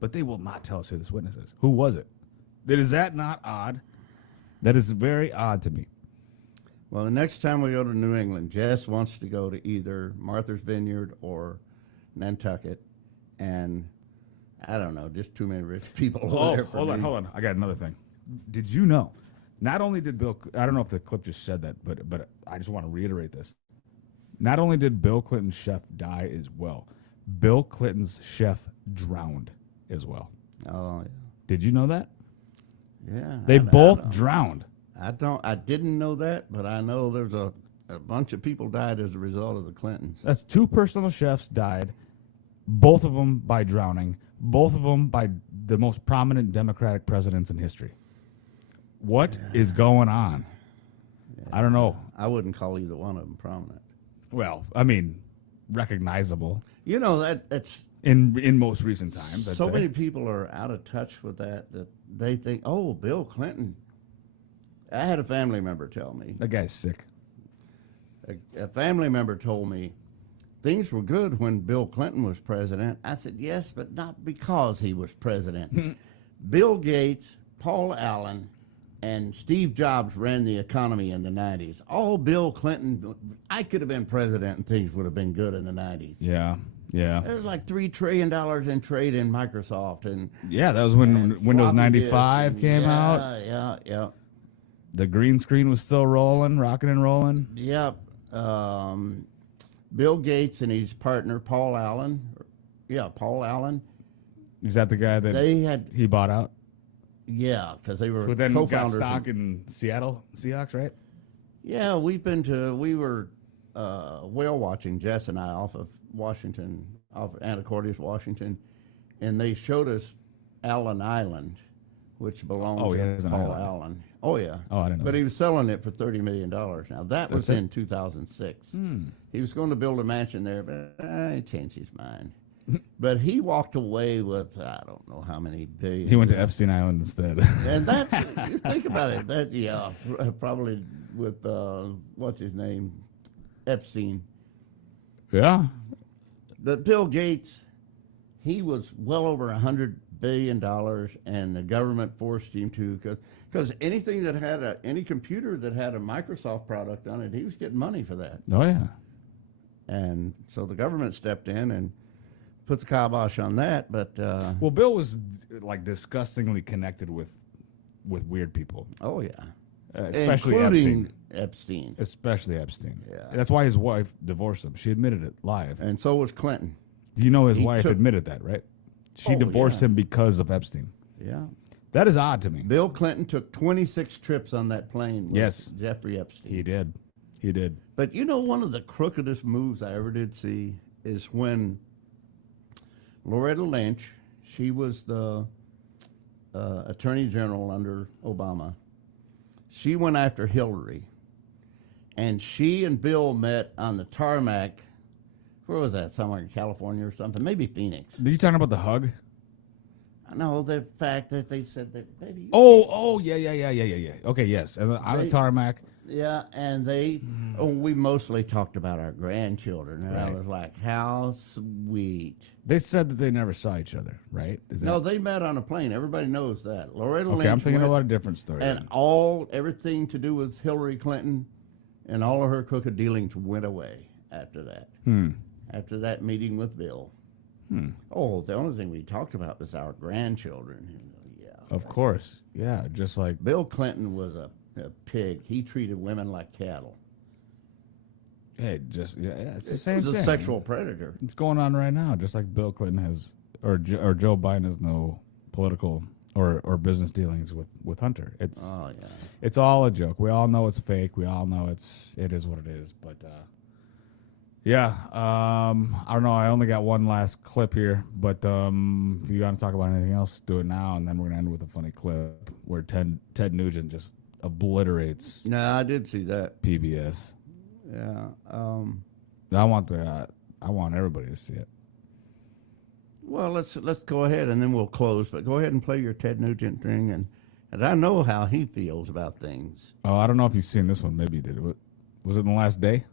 But they will not tell us who this witness is. Who was it? Is that not odd? That is very odd to me. Well, the next time we go to New England, Jess wants to go to either Martha's Vineyard or Nantucket. And I don't know, just too many rich people over there. Hold on. I got another thing. Did you know? Not only did Bill, I don't know if the clip just said that, but I just want to reiterate this. Not only did Bill Clinton's chef die as well, Bill Clinton's chef drowned as well. Oh, yeah. Did you know that? Yeah. They both drowned. I didn't know that, but I know there's a bunch of people died as a result of the Clintons. That's 2 personal chefs died, both of them by drowning, both of them by the most prominent Democratic presidents in history. What is going on? Yeah. I don't know. I wouldn't call either one of them prominent. Well, I mean, recognizable. You know, that's... In most recent times, so many people are out of touch with that they think, oh, Bill Clinton. I had a family member tell me. That guy's sick. A family member told me things were good when Bill Clinton was president. I said, yes, but not because he was president. Bill Gates, Paul Allen, and Steve Jobs ran the economy in the 90s. All Bill Clinton, I could have been president and things would have been good in the 90s. Yeah. Yeah. There was like $3 trillion in trade in Microsoft. And yeah, that was when Windows 95 came out. Yeah. The green screen was still rolling, rocking and rolling. Yep. Bill Gates and his partner, Paul Allen. Yeah, Paul Allen. Is that the guy that he bought out? Yeah, because they were who then got co-founders. stock in Seattle Seahawks, right? Yeah, we were whale watching, Jess and I, off of Washington, off Anacortes, Washington, and they showed us Allen Island, which belonged to Paul Allen. Oh, yeah. Oh, I didn't know. But he was selling it for $30 million. Now, that was in 2006. He was going to build a mansion there, but he changed his mind. But he walked away with, I don't know how many billions. He went to Epstein Island instead. And that's, you think about it, that, yeah, probably with, what's his name, Epstein. Yeah. But Bill Gates, he was well over $100 billion, and the government forced him to, because anything that had any computer that had a Microsoft product on it, he was getting money for that. Oh, yeah. And so the government stepped in and put the kibosh on that, but... well, Bill was, like, disgustingly connected with weird people. Oh, yeah. Especially including Epstein. Especially Epstein. Yeah. That's why his wife divorced him. She admitted it live. And so was Clinton. Do you know his wife admitted that, right? She divorced him because of Epstein. Yeah. That is odd to me. Bill Clinton took 26 trips on that plane with Jeffrey Epstein. He did. He did. But you know, one of the crookedest moves I ever did see is when Loretta Lynch, she was the Attorney General under Obama. She went after Hillary. And she and Bill met on the tarmac. Where was that? Somewhere in California or something. Maybe Phoenix. Are you talking about the hug? No, the fact that they said that, baby. Yeah. Okay, yes. And on the tarmac. Yeah, and we mostly talked about our grandchildren. And I was like, how sweet. They said that they never saw each other, right? No, they met on a plane. Everybody knows that. Loretta Lynch. Okay, I'm thinking about a different story. And everything to do with Hillary Clinton and all of her crooked dealings went away after that. After that meeting with Bill. Oh, the only thing we talked about was our grandchildren. Yeah. Of course. Yeah, just like... Bill Clinton was a pig. He treated women like cattle. Hey, it's the same It was thing. a sexual predator. It's going on right now, just like Bill Clinton has, or Joe Biden has no political or business dealings with Hunter. It's it's all a joke. We all know it's fake. We all know it is what it is. But I don't know. I only got one last clip here, but if you want to talk about anything else, do it now, and then we're gonna end with a funny clip where Ted Nugent just obliterates. No, I did see that. PBS. Yeah. I want everybody to see it. Well, let's go ahead and then we'll close. But go ahead and play your Ted Nugent thing, and I know how he feels about things. Oh, I don't know if you've seen this one. Maybe you did. Was it in the last day?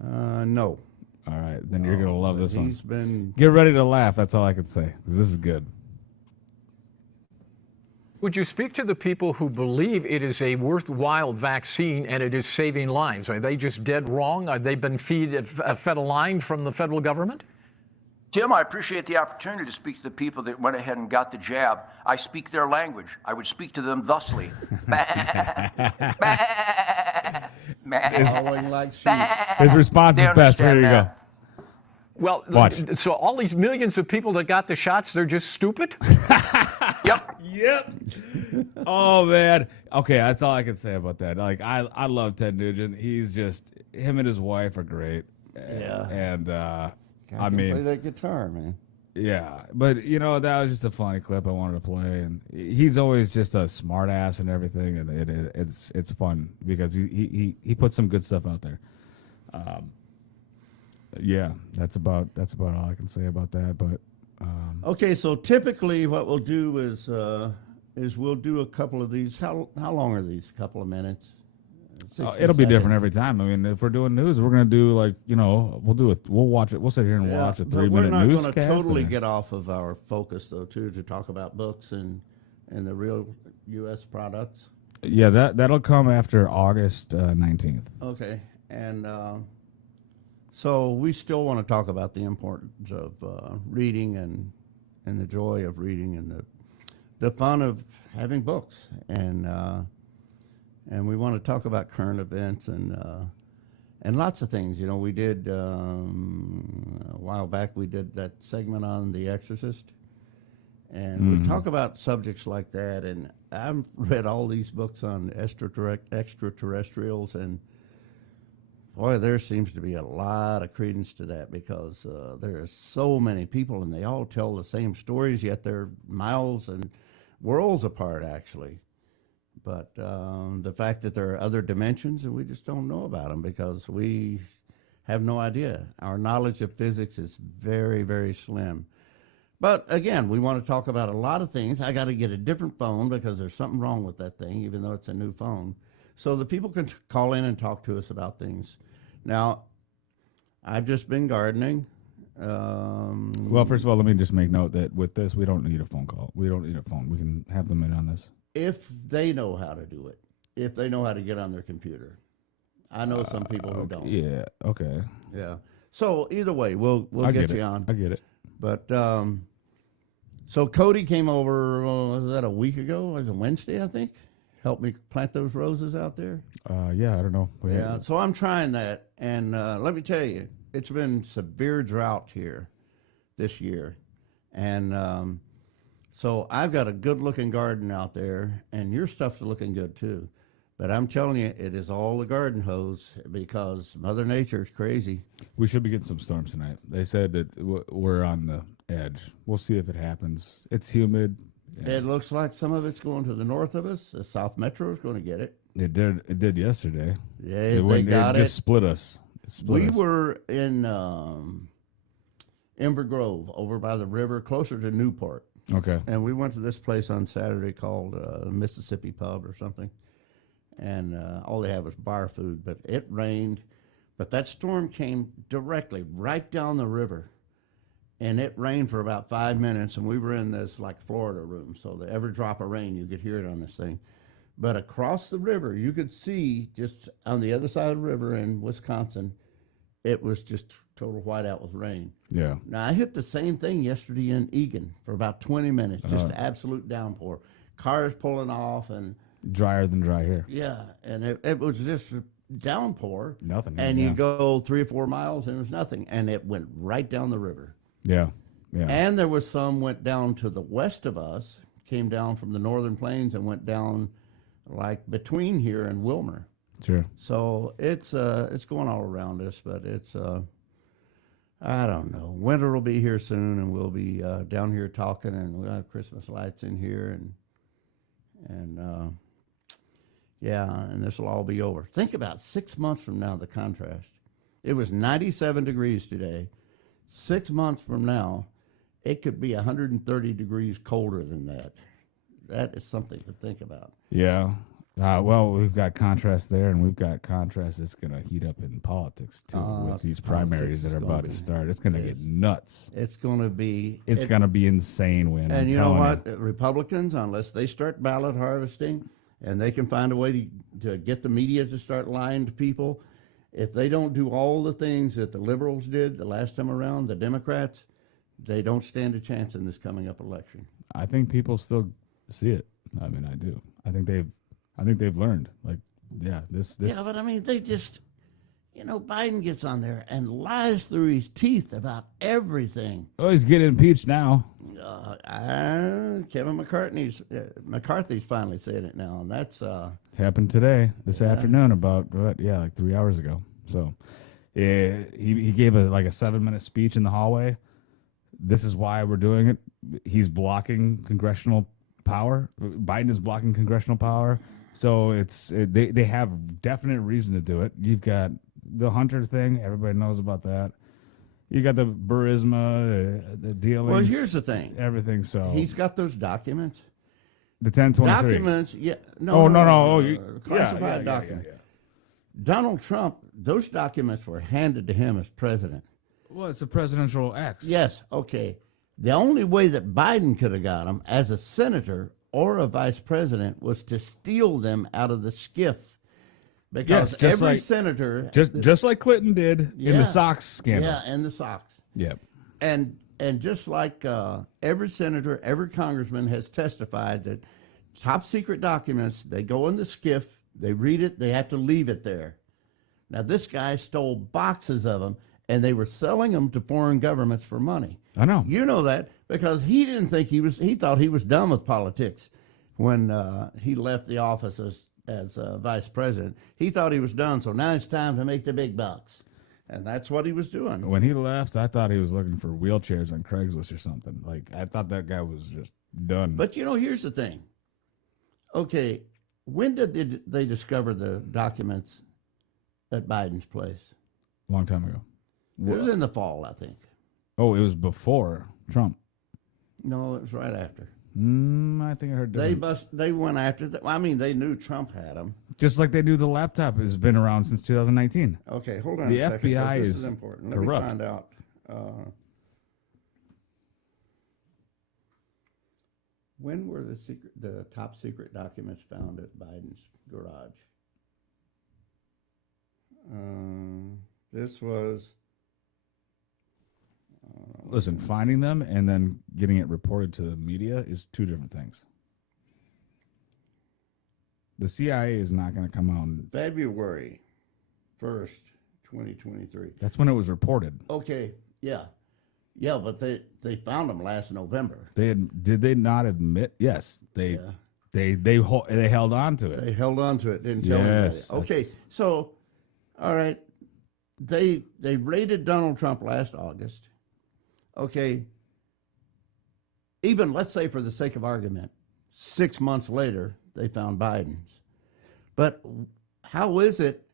No. All right, then you're gonna love this one. He's been. Get ready to laugh. That's all I can say, 'cause this is good. Would you speak to the people who believe it is a worthwhile vaccine and it is saving lives? Are they just dead wrong? Are they been fed a line from the federal government? Tim, I appreciate the opportunity to speak to the people that went ahead and got the jab. I speak their language. I would speak to them thusly. His response is best. Here you go. Well, Watch. So all these millions of people that got the shots, they're just stupid? Yep. Oh man. Okay, that's all I can say about that. Like I love Ted Nugent. He's just him and his wife are great. Yeah. And I mean, play that guitar, man. Yeah, but that was just a funny clip I wanted to play, and he's always just a smart ass and everything, and it's fun because he puts some good stuff out there. Yeah, that's about all I can say about that. But okay, so typically what we'll do is we'll do a couple of these. How long are these? A couple of minutes. It'll be different every time. I mean, if we're doing news, we're gonna do we'll watch it. We'll sit here and watch a 3-minute newscast. We're not going to totally get off of our focus though, too, to talk about books and the real U.S. products. Yeah, that'll come after August 19th. Okay, and so we still want to talk about the importance of reading and the joy of reading and the fun of having books and we want to talk about current events and lots of things. We did a while back. We did that segment on The Exorcist, and we talk about subjects like that. And I've read all these books on extraterrestrials, and boy, there seems to be a lot of credence to that because there are so many people, and they all tell the same stories, yet they're miles and worlds apart, actually. But the fact that there are other dimensions, and we just don't know about them because we have no idea. Our knowledge of physics is very, very slim. But again, we want to talk about a lot of things. I got to get a different phone because there's something wrong with that thing, even though it's a new phone. So the people can call in and talk to us about things. Now, I've just been gardening. Well, first of all, let me just make note that with this, we don't need a phone call. We don't need a phone. We can have them in on this. If they know how to do it, if they know how to get on their computer. I know some people who don't. Yeah, okay. Yeah. So either way, we'll get you on. I get it. But so Cody came over, was that a week ago? Was it Wednesday, I think? Helped me plant those roses out there. Yeah, I don't know. Yeah, so I'm trying that. And let me tell you, it's been severe drought here this year. And so I've got a good-looking garden out there, and your stuff's looking good, too. But I'm telling you, it is all the garden hose because Mother Nature's crazy. We should be getting some storms tonight. They said that we're on the edge. We'll see if it happens. It's humid. Yeah. It looks like some of it's going to the north of us. The South Metro is going to get it. It did yesterday. Yeah, they got it. It just split us. We were in Ember Grove, over by the river, closer to Newport. Okay. And we went to this place on Saturday called Mississippi Pub or something. And all they had was bar food, but it rained. But that storm came directly right down the river. And it rained for about 5 minutes, and we were in this like Florida room. So the every drop of rain, you could hear it on this thing. But across the river, you could see just on the other side of the river in Wisconsin, it was just total whiteout with rain. Yeah. Now, I hit the same thing yesterday in Egan for about 20 minutes, just absolute downpour. Cars pulling off and... Drier than dry here. Yeah, and it was just downpour. Nothing. And yeah. you go 3 or 4 miles and there's nothing. And it went right down the river. Yeah. Yeah. And there was some went down to the west of us, came down from the northern plains and went down like between here and Wilmer. Sure. So it's going all around us, but it's I don't know. Winter will be here soon, and we'll be down here talking, and we'll have Christmas lights in here, and yeah, and this will all be over. Think about 6 months from now, the contrast. It was 97 degrees today. 6 months from now, it could be 130 degrees colder than that. That is something to think about. Yeah. Well, we've got contrast there, and we've got contrast that's going to heat up in politics, too, with these primaries that are about to start. It's going to get nuts. It's going to be... It's going to be insane, Win. And you know what? Republicans, unless they start ballot harvesting, and they can find a way to get the media to start lying to people, if they don't do all the things that the liberals did the last time around, the Democrats, they don't stand a chance in this coming up election. I think people still see it. I mean, I do. I think they've learned. Like, yeah, this. Yeah, but I mean, they just, Biden gets on there and lies through his teeth about everything. Oh, he's getting impeached now. Kevin McCarthy's finally saying it now, and that's happened today, this afternoon, about like 3 hours ago. So, he gave a 7-minute speech in the hallway. This is why we're doing it. He's blocking congressional power. Biden is blocking congressional power. So they have definite reason to do it. You've got the Hunter thing. Everybody knows about that. You got the Burisma, the dealings. Well, here's the thing. Everything. So he's got those documents. The 1023 documents. Yeah. No. Classified documents. Yeah. Donald Trump. Those documents were handed to him as president. Well, it's a presidential X. Yes. Okay. The only way that Biden could have got them as a senator or a vice president was to steal them out of the skiff. Because every senator... Just like Clinton did in the Sox scandal. Yeah, and the Sox. Yeah. And just like every senator, every congressman has testified that top secret documents, they go in the skiff, they read it, they have to leave it there. Now, this guy stole boxes of them, and they were selling them to foreign governments for money. I know. You know that because he didn't think he thought he was done with politics when he left the office as vice president. He thought he was done, so now it's time to make the big bucks. And that's what he was doing. When he left, I thought he was looking for wheelchairs on Craigslist or something. Like, I thought that guy was just done. But, here's the thing. Okay, when did they discover the documents at Biden's place? A long time ago. It was in the fall, I think. Oh, it was before Trump. No, it was right after. I think I heard different. They went after that. I mean, they knew Trump had them. Just like they knew the laptop has been around since 2019. Okay, hold on the a second. FBI This is important. Let corrupt. me find out. When were the top secret documents found at Biden's garage? This was... Listen, finding them and then getting it reported to the media is two different things. The CIA is not going to come out and... February 1st, 2023. That's when it was reported. Okay, yeah. Yeah, but they found them last November. Did they not admit? Yes, they held on to it. They held on to it, didn't tell anybody. Okay, so, all right, they raided Donald Trump last August. Okay, even let's say for the sake of argument, 6 months later, they found Biden's. But how is it,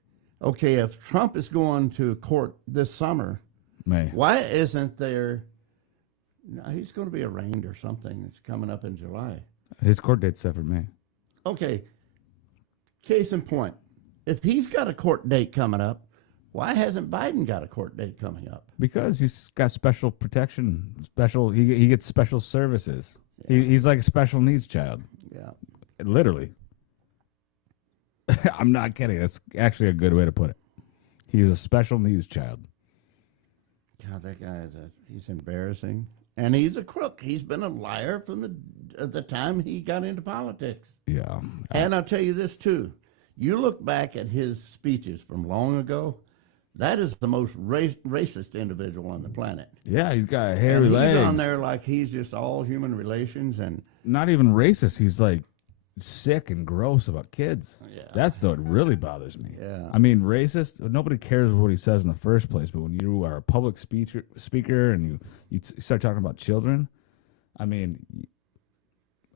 okay, if Trump is going to court this summer, why isn't there, he's going to be arraigned or something. It's coming up in July. His court date's set for May. Okay, case in point, if he's got a court date coming up, why hasn't Biden got a court date coming up? Because he's got special protection, he gets special services. Yeah. He's like a special needs child. Yeah. Literally. I'm not kidding. That's actually a good way to put it. He's a special needs child. God, that guy he's embarrassing. And he's a crook. He's been a liar from the time he got into politics. Yeah. And I'll tell you this, too. You look back at his speeches from long ago, that is the most racist individual on the planet. Yeah, he's got hairy legs. He's on there like he's just all human relations and not even racist. He's like sick and gross about kids. Yeah. That's what really bothers me. Yeah. I mean, racist, nobody cares what he says in the first place, but when you are a public speaker and you start talking about children, I mean,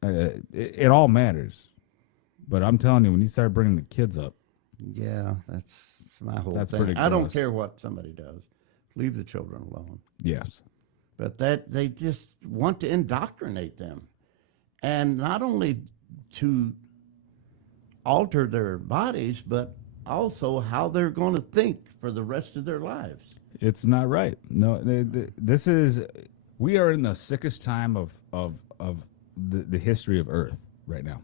it all matters. But I'm telling you, when you start bringing the kids up. Yeah, that's my whole That's thing. pretty I don't gross. care what somebody does. Leave the children alone. Yes. But that they just want to indoctrinate them. And not only to alter their bodies, but also how they're going to think for the rest of their lives. It's not right. No, this is, we are in the sickest time of the history of Earth right now.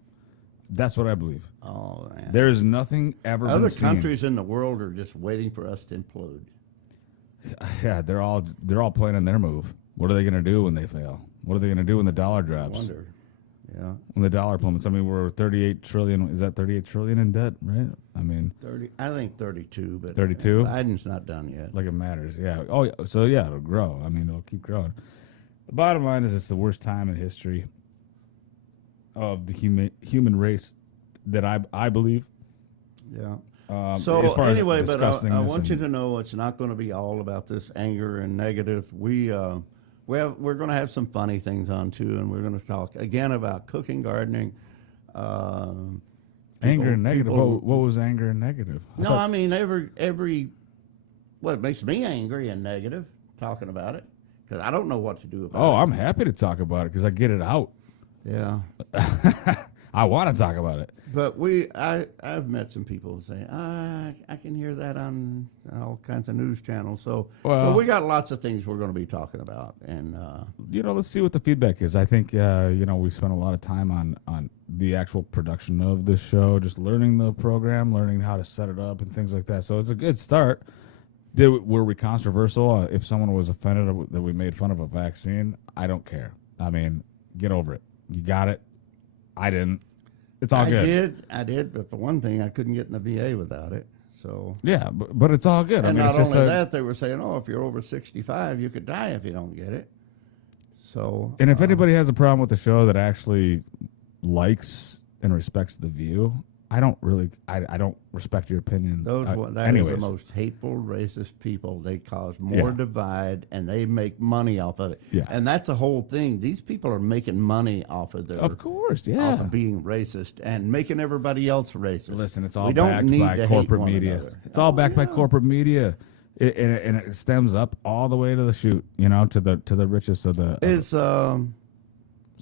That's what I believe. Oh, man. There is nothing ever Other been seen. countries in the world are just waiting for us to implode. Yeah, they're all planning their move. What are they going to do when they fail? What are they going to do when the dollar I drops? wonder. Yeah. When the dollar plummets. I mean, we're 38 trillion. Is that 38 trillion in debt, right? I mean, 30. I think 32, but 32? Biden's not done yet. Like it matters. Yeah. Oh, yeah. So yeah, it'll grow. I mean, it'll keep growing. The bottom line is it's the worst time in history of the human race that I believe. Yeah. So as far anyway, as but I want you to know it's not going to be all about this anger and negative. We're going to have some funny things on too, and we're going to talk again about cooking, gardening. Anger and negative. What was anger and negative? I mean every. Well, it makes me angry and negative talking about it because I don't know what to do about it. Oh, I'm happy to talk about it because I get it out. Yeah. I want to talk about it. But I've met some people who say, I can hear that on all kinds of news channels. So Well, we got lots of things we're going to be talking about. And, let's see what the feedback is. I think, we spent a lot of time on the actual production of this show, just learning the program, learning how to set it up and things like that. So it's a good start. Were we controversial? If someone was offended that we made fun of a vaccine, I don't care. I mean, get over it. You got it. I didn't. It's all good. I did, but for one thing, I couldn't get in the VA without it. So yeah, but it's all good. And I mean, not it's just only that, they were saying, if you're over 65, you could die if you don't get it. So and if anybody has a problem with the show that actually likes and respects the view, I don't respect your opinion. That is the most hateful, racist people. They cause more divide, and they make money off of it. Yeah. And that's the whole thing. These people are making money off of their... Of course, yeah. Off of being racist and making everybody else racist. Listen, it's all backed by corporate media. It's all backed by corporate media. And it stems up all the way to the chute, to the richest of the... It's...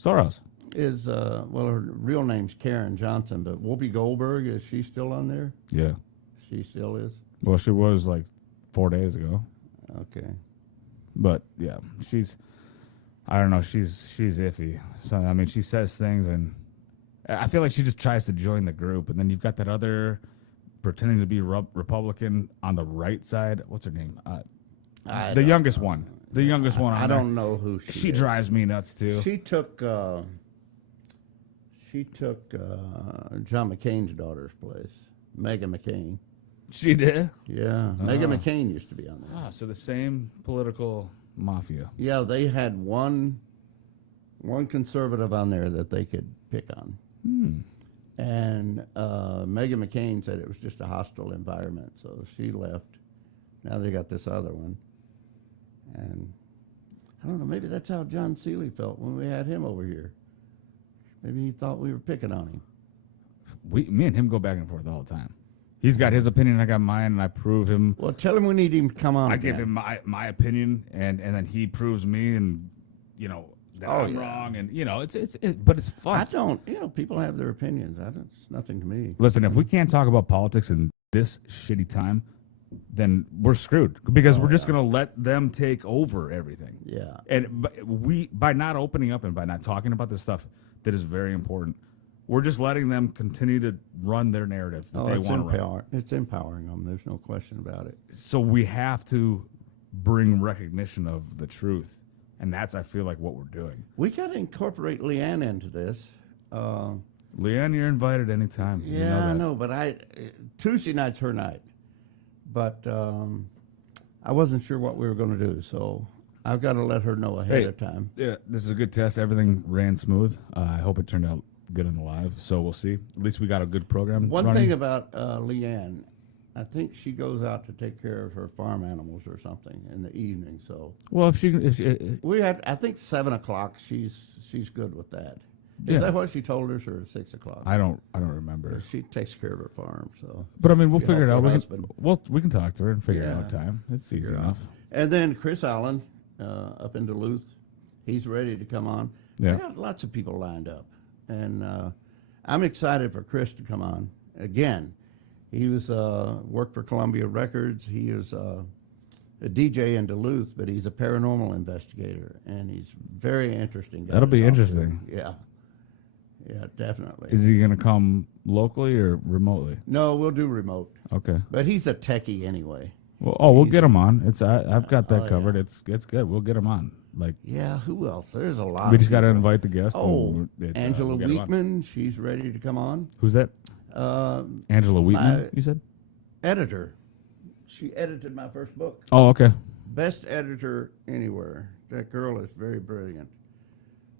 Soros. Her real name's Karen Johnson, but Whoopi Goldberg, is she still on there? Yeah. She still is? Well, she was like 4 days ago. Okay. But yeah, I don't know, she's iffy. So, I mean, she says things and I feel like she just tries to join the group. And then you've got that other pretending to be Republican on the right side. What's her name? The youngest one. The youngest one. I don't know who she is. Drives me nuts too. She took John McCain's daughter's place, Meghan McCain. She did? Yeah. Meghan McCain used to be on there. So the same political mafia. Yeah, they had one conservative on there that they could pick on. And Meghan McCain said it was just a hostile environment, so she left. Now they got this other one. And I don't know, maybe that's how John Seeley felt when we had him over here. Maybe he thought we were picking on him. Me and him go back and forth all the time. He's got his opinion, I got mine, and I prove him. Well, tell him we need him to come on. I give him my opinion, and then he proves me, and that I'm wrong, and but it's fun. I don't. People have their opinions. It's nothing to me. Listen, if we can't talk about politics in this shitty time, then we're screwed because we're just going to let them take over everything. Yeah. And by not opening up and by not talking about this stuff that is very important, we're just letting them continue to run their narrative that they want to run. It's empowering them. There's no question about it. So we have to bring recognition of the truth. And that's, I feel like, what we're doing. We got to incorporate Leanne into this. Leanne, you're invited anytime. Yeah, you know I that. know, but Tuesday night's her night. But I wasn't sure what we were going to do, so I've got to let her know ahead of time. Yeah, this is a good test. Everything ran smooth. I hope it turned out good in the live, so we'll see. At least we got a good program. One running. thing about Leanne, I think she goes out to take care of her farm animals or something in the evening. So Well, if she we had, I think 7 o'clock. She's good with that. Yeah. Is that what she told us, or 6 o'clock? I don't remember. She takes care of her farm, so. But I mean, we'll she figure it helps out. her We husband. we can talk to her and figure Yeah. out time. It's easy Figure enough. out. And then Chris Allen up in Duluth, he's ready to come on. Yeah. I got lots of people lined up, and I'm excited for Chris to come on again. He was worked for Columbia Records. He is a DJ in Duluth, but he's a paranormal investigator, and he's very interesting. That'll be interesting. Yeah, yeah, definitely. Is he going to come locally or remotely? No, we'll do remote. Okay. But he's a techie anyway. Well, we'll get him on. I've got that Oh, covered. yeah. It's good. We'll get him on. Like, Yeah, who else? There's a lot. we of just got to people. invite the guest. Oh, and Angela we'll get him on. Wheatman, she's ready to come on. Who's that? Angela Wheatman, you said? Editor. She edited my first book. Oh, okay. Best editor anywhere. That girl is very brilliant.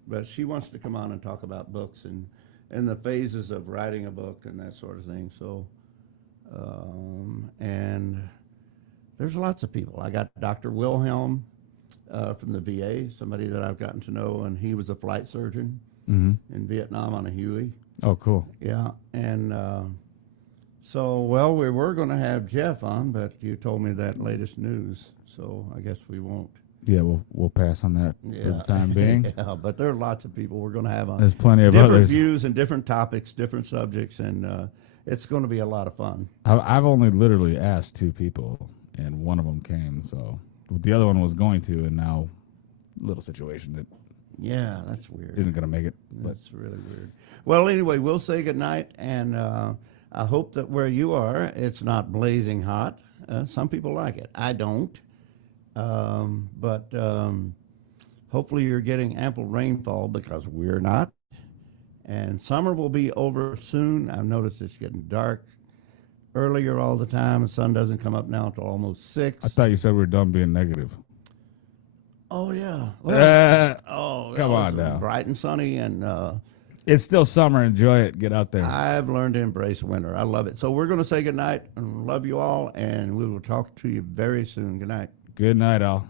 But she wants to come on and talk about books and the phases of writing a book and that sort of thing. So, and there's lots of people. I got Dr. Wilhelm from the VA, somebody that I've gotten to know, and he was a flight surgeon in Vietnam on a Huey. Oh, cool. Yeah, and so, well, we were going to have Jeff on, but you told me that latest news, so I guess we won't. Yeah, we'll pass on that for the time being. Yeah, but there are lots of people we're going to have on. There's plenty of different others. views and different topics, different subjects, and it's going to be a lot of fun. I've only literally asked 2 people, and one of them came. So the other one was going to, and now little situation that Yeah, that's weird. isn't going to make it. But That's really weird. Well, anyway, we'll say goodnight, and I hope that where you are, it's not blazing hot. Some people like it. I don't. But hopefully you're getting ample rainfall, because we're not. And summer will be over soon. I've noticed it's getting dark earlier all the time. The sun doesn't come up now until almost 6. I thought you said we were done being negative. Oh, yeah. Come on now. Bright and sunny, and It's still summer. Enjoy it. Get out there. I've learned to embrace winter. I love it. So we're going to say goodnight and love you all, and we will talk to you very soon. Good night. Good night, all.